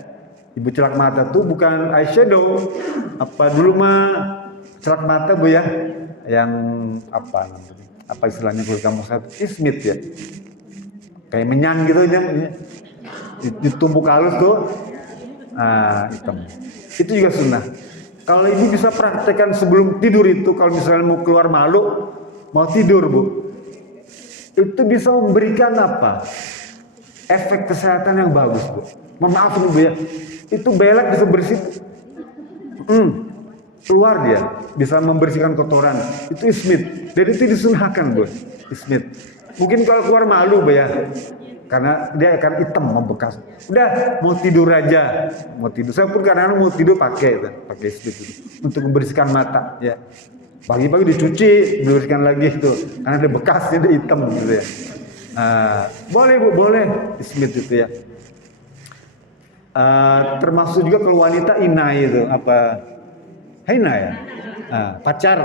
Ibu celak mata tuh bukan eyeshadow, apa dulu mah celak mata bu ya, yang apa istilahnya kalau kamu saya ismid ya, kayak menyan gitu ya, ditumbuk halus tuh. Hitam. Itu juga sunnah. Kalau ibu bisa praktekkan sebelum tidur itu, kalau misalnya mau keluar malu, mau tidur bu, itu bisa memberikan apa? Efek kesehatan yang bagus bu. Mohon maaf bu ya, itu belak bisa bersih. Keluar dia, bisa membersihkan kotoran. Itu ismid. Dan itu disunahkan bu, ismid. Mungkin kalau keluar malu bu ya, karena dia akan hitam membekas. Udah mau tidur aja, mau tidur. Saya pun kadang-kadang mau tidur pakai ismid itu untuk membersihkan mata. Ya, pagi-pagi dicuci, membersihkan lagi itu, karena ada bekasnya, ada hitam gitu ya. Boleh bu, boleh ismid itu ya. Termasuk juga kalau wanita inai itu apa? Henna ya, pacar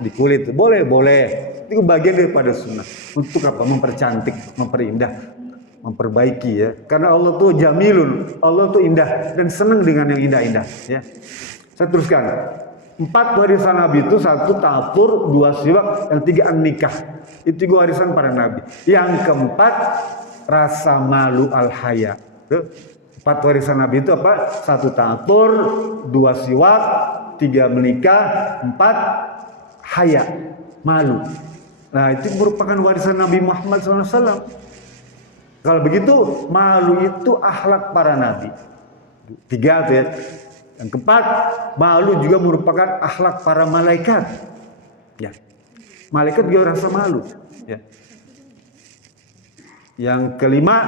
di kulit boleh. Itu bagian daripada sunnah. Untuk apa? Mempercantik, memperindah, memperbaiki ya. Karena Allah tuh jamilun, Allah tuh indah dan senang dengan yang indah-indah ya. Saya teruskan. 4 warisan Nabi itu, 1 ta'atur, 2 siwak, yang 3 an-nikah. Itu 3 warisan para Nabi. Yang keempat rasa malu al-haya. 4 warisan Nabi itu apa? 1 ta'atur, 2 siwak, 3 menikah, 4 haya, malu. Nah itu merupakan warisan Nabi Muhammad SAW. Kalau begitu malu itu akhlak para nabi. 3 tuh ya. Yang keempat, malu juga merupakan akhlak para malaikat. Ya, malaikat juga rasa malu. Ya. Yang kelima,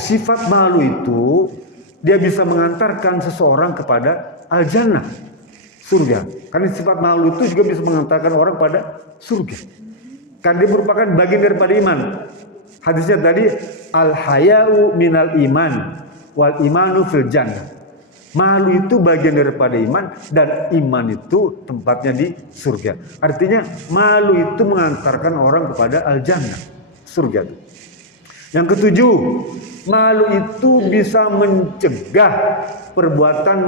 sifat malu itu dia bisa mengantarkan seseorang kepada al-jannah, surga. Karena sifat malu itu juga bisa mengantarkan orang pada surga. Karena dia merupakan bagian daripada iman. Hadisnya tadi, al-haya'u minal iman wal imanu fil jannah. Malu itu bagian daripada iman dan iman itu tempatnya di surga. Artinya malu itu mengantarkan orang kepada al-jannah, surga. Yang ketujuh, malu itu bisa mencegah perbuatan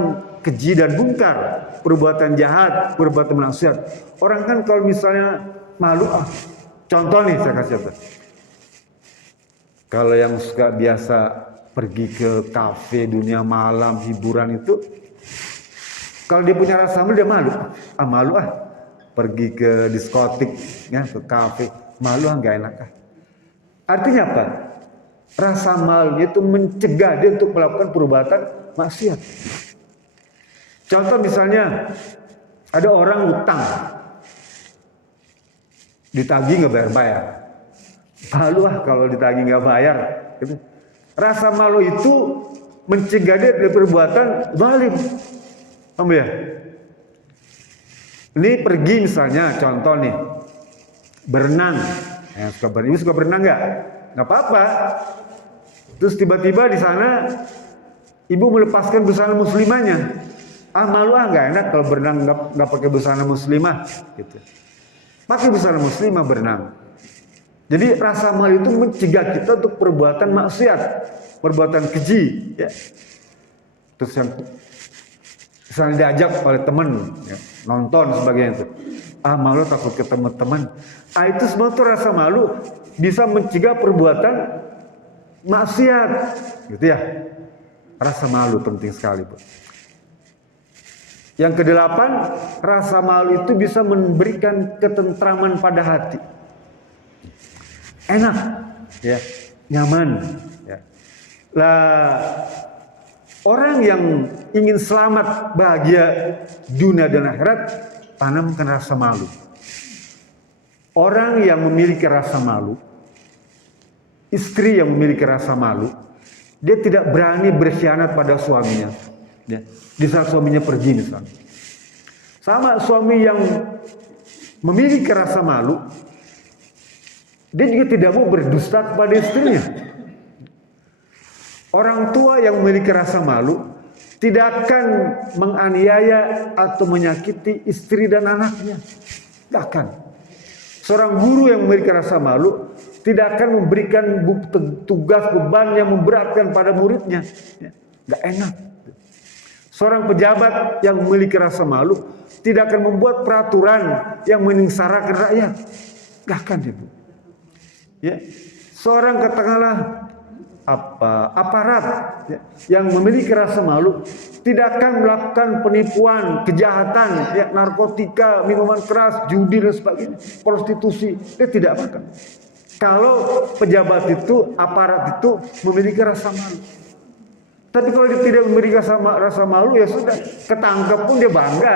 keji dan mungkar, perbuatan jahat, perbuatan maksiat. Orang kan kalau misalnya malu, contoh nih saya kasih apa? Kalau yang suka biasa pergi ke kafe, dunia malam, hiburan itu, kalau dia punya rasa malu, dia malu. Pergi ke diskotik, ya, ke kafe, malu nggak enak. Artinya apa? Rasa malu itu mencegah dia untuk melakukan perbuatan maksiat. Contoh misalnya ada orang utang, ditagih nggak bayar. Malu kalau ditagih nggak bayar. Gitu. Rasa malu itu mencegah dia dari perbuatan zalim. Paham ya? Ini pergi misalnya, contoh nih, berenang. Ibu suka berenang nggak? Nggak apa-apa. Terus tiba-tiba di sana ibu melepaskan busana muslimahnya. Malu nggak enak kalau berenang nggak pakai busana muslimah, gitu. Pakai busana muslimah berenang. Jadi rasa malu itu mencegah kita untuk perbuatan maksiat, perbuatan keji. Ya. Terus yang misalnya diajak oleh teman, ya, nonton sebagainya itu, malu takut ketemu teman. Itu semua tuh rasa malu bisa mencegah perbuatan maksiat, gitu ya. Rasa malu penting sekali, Bu. Yang kedelapan, rasa malu itu bisa memberikan ketentraman pada hati. Enak, ya, nyaman, ya. Orang yang ingin selamat, bahagia dunia dan akhirat, tanamkan rasa malu. Orang yang memiliki rasa malu, istri yang memiliki rasa malu, dia tidak berani berkhianat pada suaminya. Ya. Di saat suaminya pergi misalnya. Sama suami yang memiliki rasa malu, dia juga tidak mau berdusta kepada istrinya. Orang tua yang memiliki rasa malu tidak akan menganiaya atau menyakiti istri dan anaknya. Tidak akan. Seorang guru yang memiliki rasa malu tidak akan memberikan tugas beban yang memberatkan pada muridnya. Nggak enak. Seorang pejabat yang memiliki rasa malu tidak akan membuat peraturan yang menyengsarakan rakyat. Nggak akan, Ibu. Ya. Seorang katakanlah aparat, ya, yang memiliki rasa malu tidak akan melakukan penipuan, kejahatan, ya, narkotika, minuman keras, judi dan sebagainya, prostitusi. Dia tidak akan. Kalau pejabat itu, aparat itu memiliki rasa malu. Tapi kalau dia tidak memiliki rasa malu, ya sudah, ketangkep pun dia bangga,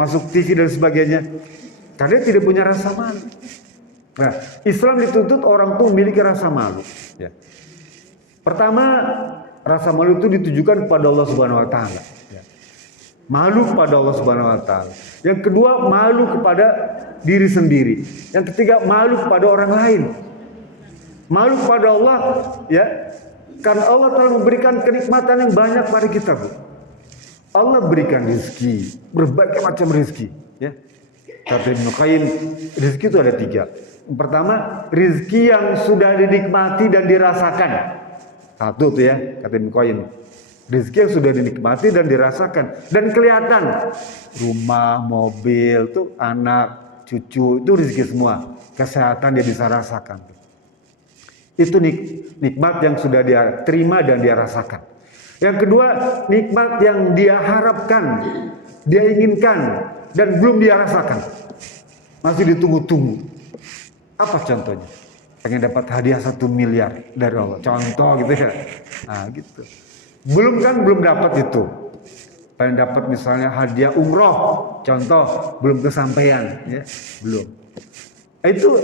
masuk TV dan sebagainya. Karena dia tidak punya rasa malu. Nah, Islam dituntut orang tuh memiliki rasa malu. Ya. Pertama, rasa malu itu ditujukan kepada Allah Subhanahu Wa Taala. Ya. Malu kepada Allah Subhanahu Wa Taala. Yang kedua, malu kepada diri sendiri. Yang ketiga, malu kepada orang lain. Malu kepada Allah, ya, karena Allah telah memberikan kenikmatan yang banyak pada kita, Bu. Allah berikan rezeki, berbagai macam rezeki, ya. Kata Ibnu Qayyim, rezeki itu ada 3. Yang pertama, rezeki yang sudah dinikmati dan dirasakan. Satu tuh, ya, kata Ibnu Qayyim. Rezeki yang sudah dinikmati dan dirasakan dan kelihatan. Rumah, mobil, tuh anak, cucu, itu rezeki semua. Kesehatan dia bisa rasakan. Itu nikmat yang sudah dia terima dan dia rasakan. Yang kedua, nikmat yang dia harapkan, dia inginkan dan belum dia rasakan. Masih ditunggu-tunggu. Apa contohnya? Pengen dapat hadiah 1 miliar dari Allah. Contoh gitu ya. Nah gitu. Belum dapat itu. Pengen dapat misalnya hadiah umroh. Contoh, belum kesampaian. Ya, belum. Itu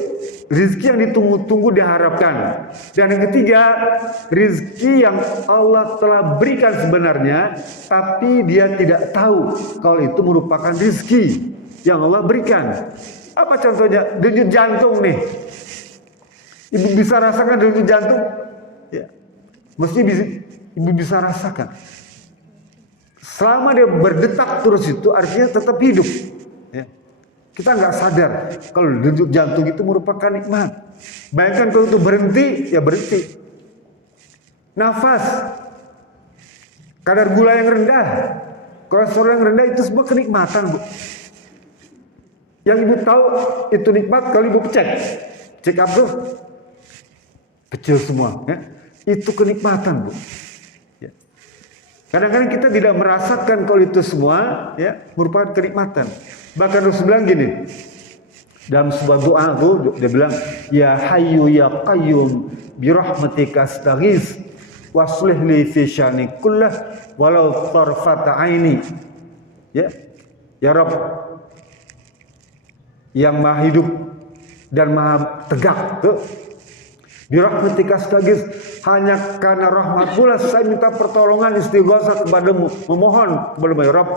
rezeki yang ditunggu-tunggu diharapkan. Dan yang ketiga, rezeki yang Allah telah berikan sebenarnya, tapi dia tidak tahu kalau itu merupakan rezeki yang Allah berikan. Apa contohnya? Denyut jantung nih. Ibu bisa rasakan denyut jantung? Ya. Mesti ibu bisa rasakan. Selama dia berdetak terus itu artinya tetap hidup. Ya. Kita nggak sadar kalau denyut jantung itu merupakan nikmat. Bayangkan kalau itu berhenti, ya berhenti. Nafas, kadar gula yang rendah, kolesterol yang rendah, itu semua kenikmatan, Bu. Yang ibu tahu itu nikmat kalau ibu cek up tuh kecil semua, ya. Itu kenikmatan, Bu. Ya. Kadang-kadang kita tidak merasakan kalau itu semua, ya, merupakan kenikmatan. Bahkan Rasul bilang gini, dalam sebuah doa tuh dia bilang, ya hayyu ya qayyum bi rahmatika astaghits waslih li fi syani kullah walau tarfata aini. Ya Rabb yang maha hidup dan maha tegak tuh, bi rahmatika astaghits, hanya karena rahmat pula saya minta pertolongan, istighosah kepadamu, memohon kepadamu ya Rabb.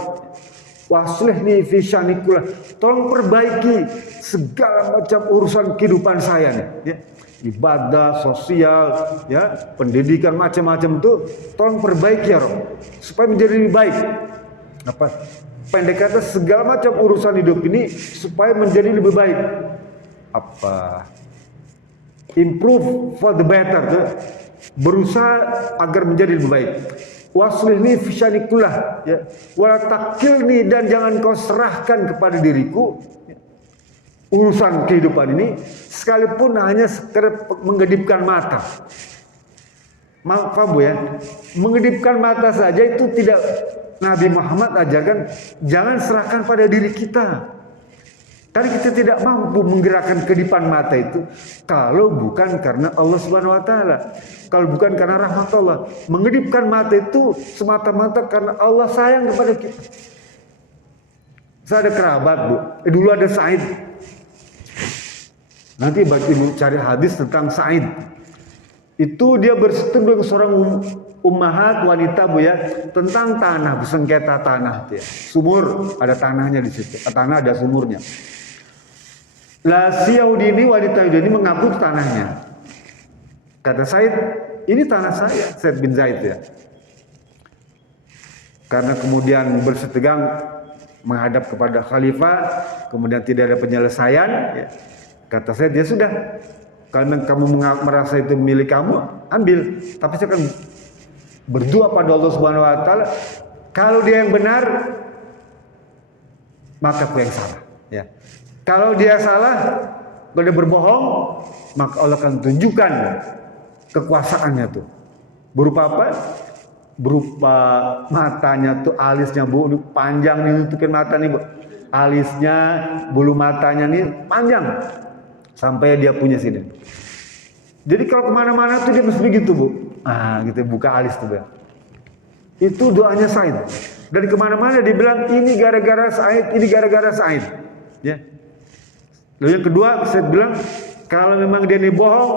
Waslihni fi sya'ni kullah. Tolong perbaiki segala macam urusan kehidupan saya nih, ya. Ibadah, sosial, ya, pendidikan macam-macam itu tolong perbaiki ya Rob, supaya menjadi lebih baik. Apa? Pendek kata segala macam urusan hidup ini supaya menjadi lebih baik. Apa? Improve for the better, tuh. Berusaha agar menjadi lebih baik. Waslihni fi sya'ni kullah, ya. Wala takilni, dan jangan kau serahkan kepada diriku urusan kehidupan ini sekalipun hanya sekedar menggedipkan mata. Maaf Bu ya, menggedipkan mata saja itu tidak. Nabi Muhammad ajarkan jangan serahkan pada diri kita. Karena kita tidak mampu menggerakkan kedipan mata itu kalau bukan karena Allah Subhanahu wa taala. Kalau bukan karena rahmat Allah. Mengedipkan mata itu semata-mata karena Allah sayang kepada kita. Saya ada kerabat Bu, dulu ada Said. Nanti Ibu cari hadis tentang Said. Itu dia berseteru dengan seorang ummahat wanita Bu ya, tentang tanah, sengketa tanah ya. Sumur, ada tanahnya di situ. Tanah ada sumurnya. Lah si Yahudi ini, wanita Yahudi ini mengaku tanahnya. Kata Said, ini tanah saya, Said bin Zaid ya. Karena kemudian bersetegang menghadap kepada khalifah, kemudian tidak ada penyelesaian ya. Kata Said, ya sudah, karena kamu merasa itu milik kamu, ambil. Tapi saya akan berdoa pada Allah Subhanahu wa taala, kalau dia yang benar, maka aku yang salah ya. Kalau dia salah, kalau dia berbohong, maka Allah akan tunjukkan kekuasaannya tuh. Berupa apa? Berupa matanya tuh, alisnya Bu, panjang nih, nutupin mata nih Bu. Alisnya, bulu matanya nih panjang sampai dia punya sini. Jadi kalau kemana-mana tuh dia mesti begitu Bu. Gitu buka alis tuh Bu. Itu doanya Said. Dan kemana-mana dia bilang ini gara-gara Said, ini gara-gara Said. Ya. Lalu yang kedua saya bilang kalau memang dia ini bohong,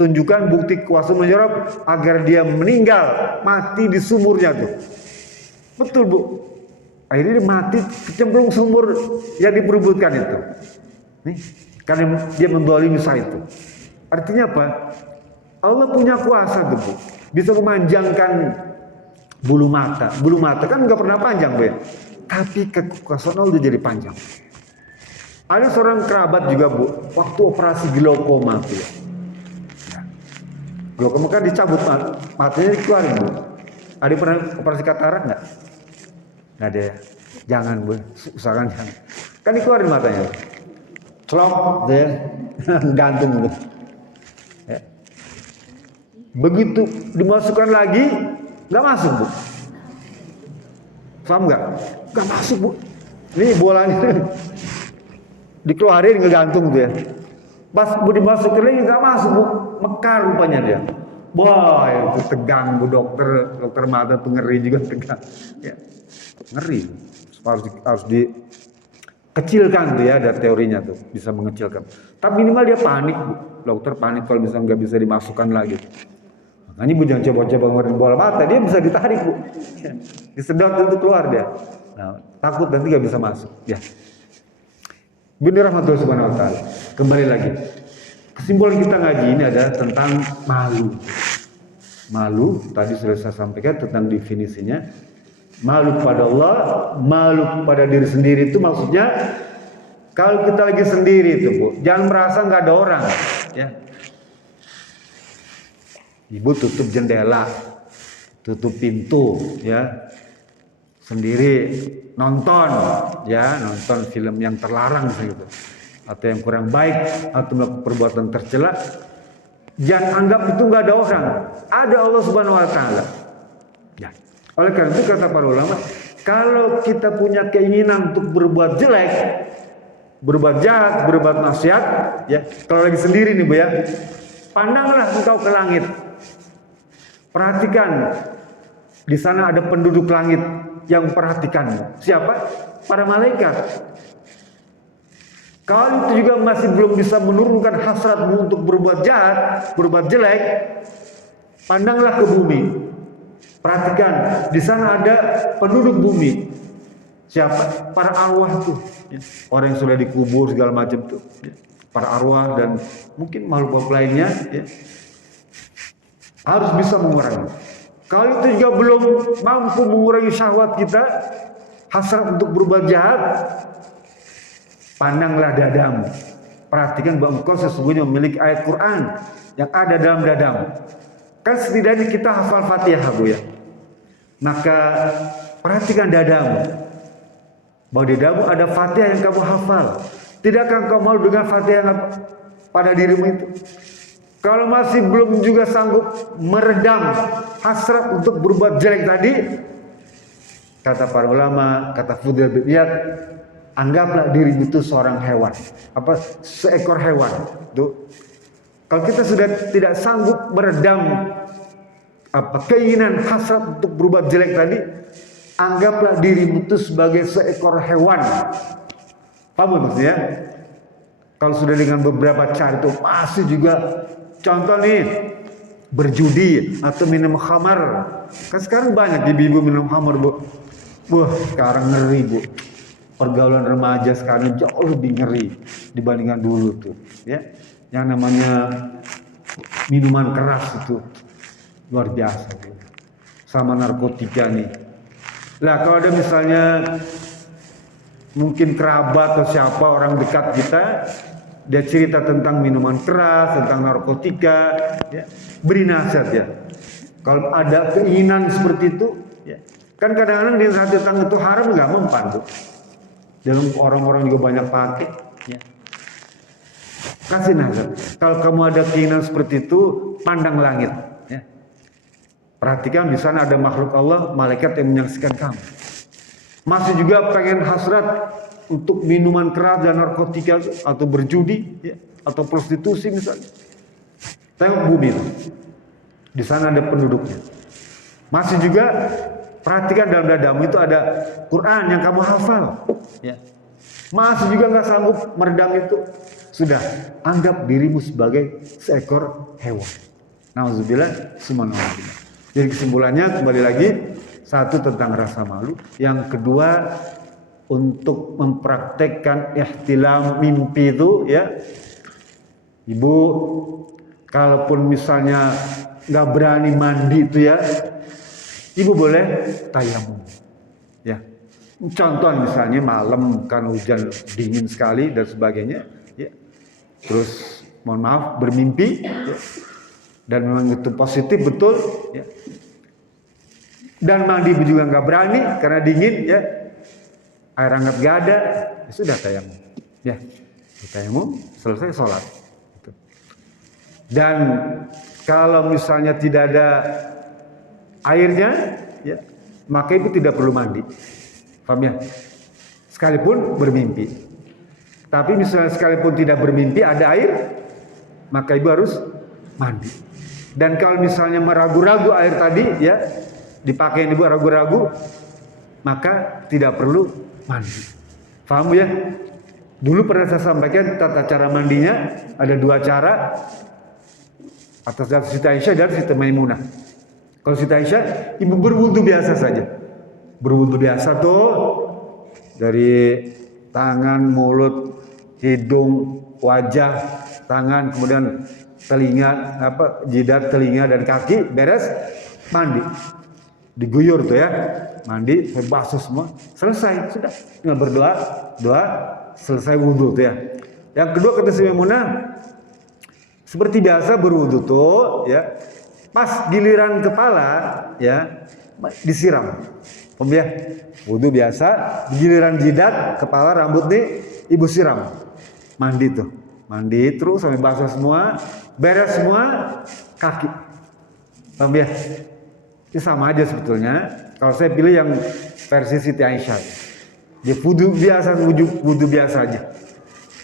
tunjukkan bukti kuasa menyerap agar dia meninggal mati di sumurnya tuh. Betul Bu. Akhirnya dia mati kecemplung sumur yang diperebutkan itu. Nih, karena dia mendolimi Said itu. Artinya apa? Allah punya kuasa tuh Bu. Bisa memanjangkan bulu mata. Bulu mata kan nggak pernah panjang Bu ya. Tapi kekuasaan Allah jadi panjang. Ada seorang kerabat juga Bu, waktu operasi glaukoma tuh ya. Glaukoma kan dicabut matanya dikeluarin Bu. Ada pernah operasi katarak nggak? Nggak ada ya. Jangan Bu, usahakan jangan. Kan dikeluarin matanya. Celok deh, gantung Bu. Ya. Begitu dimasukkan lagi, nggak masuk Bu. Paham nggak? Nggak masuk Bu. Ini bolanya. Dikeluarin ngegantung tuh ya. Pas Bu dimasukin lagi nggak masuk Bu, mekar rupanya dia. Wah itu tegang Bu, dokter mata tuh ngeri juga tegang. Ya, ngeri. Harus dikecilkan tuh ya, ada teorinya tuh bisa mengecilkan. Tapi minimal dia panik Bu, dokter panik kalau misalnya nggak bisa dimasukkan lagi. Makanya Bu jangan coba-coba ngeluarin bola mata, dia bisa ditarik Bu, disedot itu keluar dia. Nah takut nanti nggak bisa masuk. Ya. Benar rahmatullah subhanahu wa ta'ala. Kembali lagi, kesimpulan kita ngaji ini adalah tentang malu. Malu, tadi sudah saya sampaikan tentang definisinya. Malu kepada Allah, malu kepada diri sendiri itu maksudnya kalau kita lagi sendiri itu Bu, jangan merasa nggak ada orang ya. Ibu tutup jendela, tutup pintu ya, sendiri nonton ya, nonton film yang terlarang gitu atau yang kurang baik atau melakukan perbuatan tercela, jangan anggap itu nggak ada orang, ada Allah Subhanahu wa taala ya. Oleh karena itu kata para ulama, kalau kita punya keinginan untuk berbuat jelek, berbuat jahat, berbuat maksiat ya, kalau lagi sendiri nih Bu ya, pandanglah engkau ke langit, perhatikan di sana ada penduduk langit yang perhatikan. Siapa? Para malaikat. Kalau itu juga masih belum bisa menurunkan hasratmu untuk berbuat jahat, berbuat jelek, pandanglah ke bumi. Perhatikan, di sana ada penduduk bumi. Siapa? Para arwah tuh, ya. Orang yang sudah dikubur segala macam tuh, ya. Para arwah dan mungkin makhluk lainnya, ya. Harus bisa mengurangi. Kalau itu juga belum mampu mengurangi syahwat kita, hasrat untuk berbuat jahat, pandanglah dadamu. Perhatikan bahwa engkau sesungguhnya memiliki ayat Quran yang ada dalam dadamu. Kan setidaknya kita hafal Fatihah, Bu ya. Maka perhatikan dadamu. Bahwa di dadamu ada Fatihah yang kamu hafal. Tidakkah engkau malu dengan Fatihah yang pada dirimu itu? Kalau masih belum juga sanggup meredam hasrat untuk berbuat jelek tadi, kata para ulama, kata Fudail bin Iyad, anggaplah dirimu itu seorang hewan, seekor hewan. Tuh. Kalau kita sudah tidak sanggup meredam keinginan hasrat untuk berbuat jelek tadi, anggaplah dirimu itu sebagai seekor hewan. Paham maksudnya? Kalau sudah dengan beberapa cara itu masih juga, contoh nih, berjudi atau minum khamar. Kan sekarang banyak ibu-ibu minum khamar, Bu. Wah, sekarang ngeri, Bu. Pergaulan remaja sekarang jauh lebih ngeri dibandingkan dulu tuh, ya. Yang namanya minuman keras itu luar biasa, Bu. Sama narkotika nih. Nah, kalau ada misalnya mungkin kerabat atau siapa orang dekat kita, dia cerita tentang minuman keras, tentang narkotika, ya, beri nasihat ya. Kalau ada keinginan seperti itu, ya, kan kadang-kadang di saat tentang itu haram nggak mempan tuh. Dalam orang-orang juga banyak pakai, ya. Kasih nasihat. Kalau kamu ada keinginan seperti itu, pandang langit, ya. Perhatikan di sana ada makhluk Allah, malaikat yang menyaksikan kamu. Masih juga pengen hasrat untuk minuman keras dan narkotika atau berjudi, ya, atau prostitusi misalnya. Tengok bumi, di sana ada penduduknya. Masih juga perhatikan dalam dadamu itu ada Quran yang kamu hafal, ya. Masih juga nggak sanggup meredam itu, sudah anggap dirimu sebagai seekor hewan. Nauzubillah, subhanallah. Jadi kesimpulannya kembali lagi, satu tentang rasa malu, yang kedua untuk mempraktekkan ihtilam mimpi itu, ya. Ibu kalaupun misalnya nggak berani mandi itu, ya, ibu boleh tayamum, ya. Contoh misalnya malam kan hujan dingin sekali dan sebagainya, ya. Terus mohon maaf bermimpi, ya. Dan memang itu positif betul, ya. Dan mandi juga nggak berani karena dingin, ya. Air hangat gak ada, ya sudah tayamum, ya. Tayamum, selesai sholat. Gitu. Dan kalau misalnya tidak ada airnya, ya, maka ibu tidak perlu mandi. Paham ya? Sekalipun bermimpi. Tapi misalnya sekalipun tidak bermimpi ada air, maka ibu harus mandi. Dan kalau misalnya meragu-ragu air tadi, ya, dipakai ibu ragu-ragu, maka tidak perlu mandi. Paham ya? Dulu pernah saya sampaikan tata cara mandinya ada dua cara. Atas dari Siti Aisyah dan Siti Maimunah. Kalau Siti Aisyah, ibu berwudu biasa saja. Berwudu biasa tuh dari tangan, mulut, hidung, wajah, tangan, kemudian telinga, jidat, telinga dan kaki, beres, mandi. Diguyur tuh ya, mandi, basuh semua, selesai, sudah. Tinggal berdoa, doa, selesai wudhu tuh ya. Yang kedua kata Siti Maimunah, seperti biasa berwudhu tuh, ya, pas giliran kepala, ya, disiram. Om ya, wudhu biasa, giliran jidat, kepala, rambut nih, ibu siram. Mandi tuh, mandi terus sampai basah semua, beres semua, kaki. Paham ya? Ini sama aja sebetulnya. Kalau saya pilih yang versi Siti Aisyah. Dia wudhu biasa, wudhu biasa aja.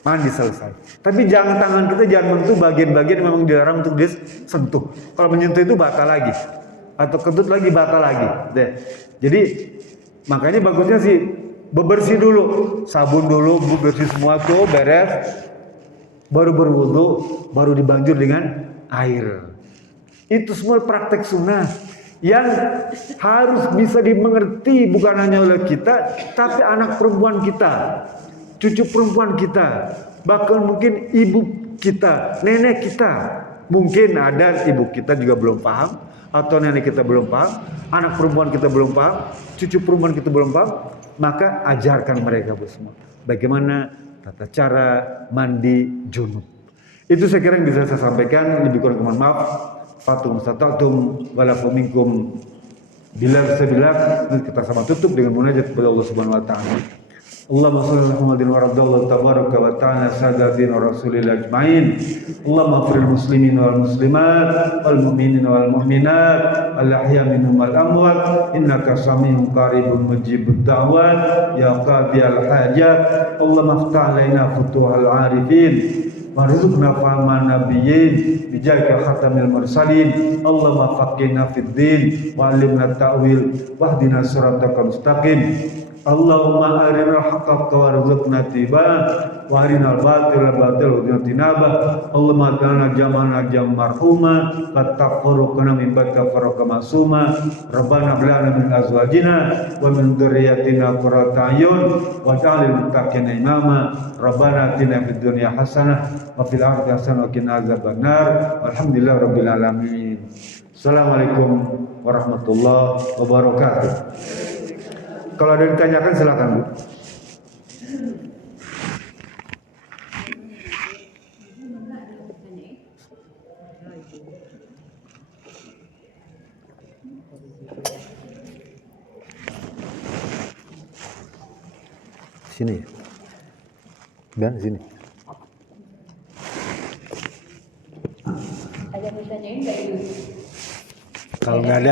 Mandi selesai. Tapi jangan tangan kita jangan menyentuh bagian-bagian yang memang dilarang untuk disentuh. Kalau menyentuh itu batal lagi. Atau kentut lagi batal lagi. Deh. Jadi makanya bagusnya sih bebersih dulu. Sabun dulu, bersih semua tuh, beres. Baru berwudhu, baru dibanjur dengan air. Itu semua praktek sunnah. yang harus bisa dimengerti bukan hanya oleh kita, tapi anak perempuan kita, cucu perempuan kita, bahkan mungkin ibu kita, nenek kita. Mungkin ada ibu kita juga belum paham, atau nenek kita belum paham, anak perempuan kita belum paham, cucu perempuan kita belum paham, maka ajarkan mereka semua bagaimana tata cara mandi junub. Itu saya kira yang bisa saya sampaikan. Lebih kurang mohon maaf. Fatum sata'tum walakum minkum bila kita sama tutup dengan munajat kepada Allah Subhanahu wa taala. Allahumma shalli ala Muhammadin wa radallahu tabaraka wa ta'ala sadatin wa rasulil ajmain. Allahumma ighfir muslimin wal muslimat wal mu'minin wal mu'minat al ahya minhum wal amwat innaka samiun qaribun mujibud da'wat ya qadiyal hajat. Allahumma iftah alaina futuhal arifin warzuqna fahman nabiyyin bijaka khatamil mursalin. Allahumma faqihna fid din wa 'allimna ta'wil wahdina siratal mustaqim. Allahumma arinal haqqa warzuqna tibaa wa arinal batila warzuqna tinaba. Allahumma ta'ala jamana jam marhuma fattafaruqna min ba'da farqa masuma. Rabbana blana min azwajina wa min dzurriyyatina qurrata a'yun waj'alil muttaqina imama. Rabbana atina fid dunya hasanah wa fil akhirati hasanah wa qina adzabannar. Alhamdulillahirabbil alamin. Assalamualaikum warahmatullahi wabarakatuh. Kalau ada yang ditanyakan silakan, Bu. Sini. Dan sini. Ada yang ditanyain nggak, Ibu? Kalau nggak ada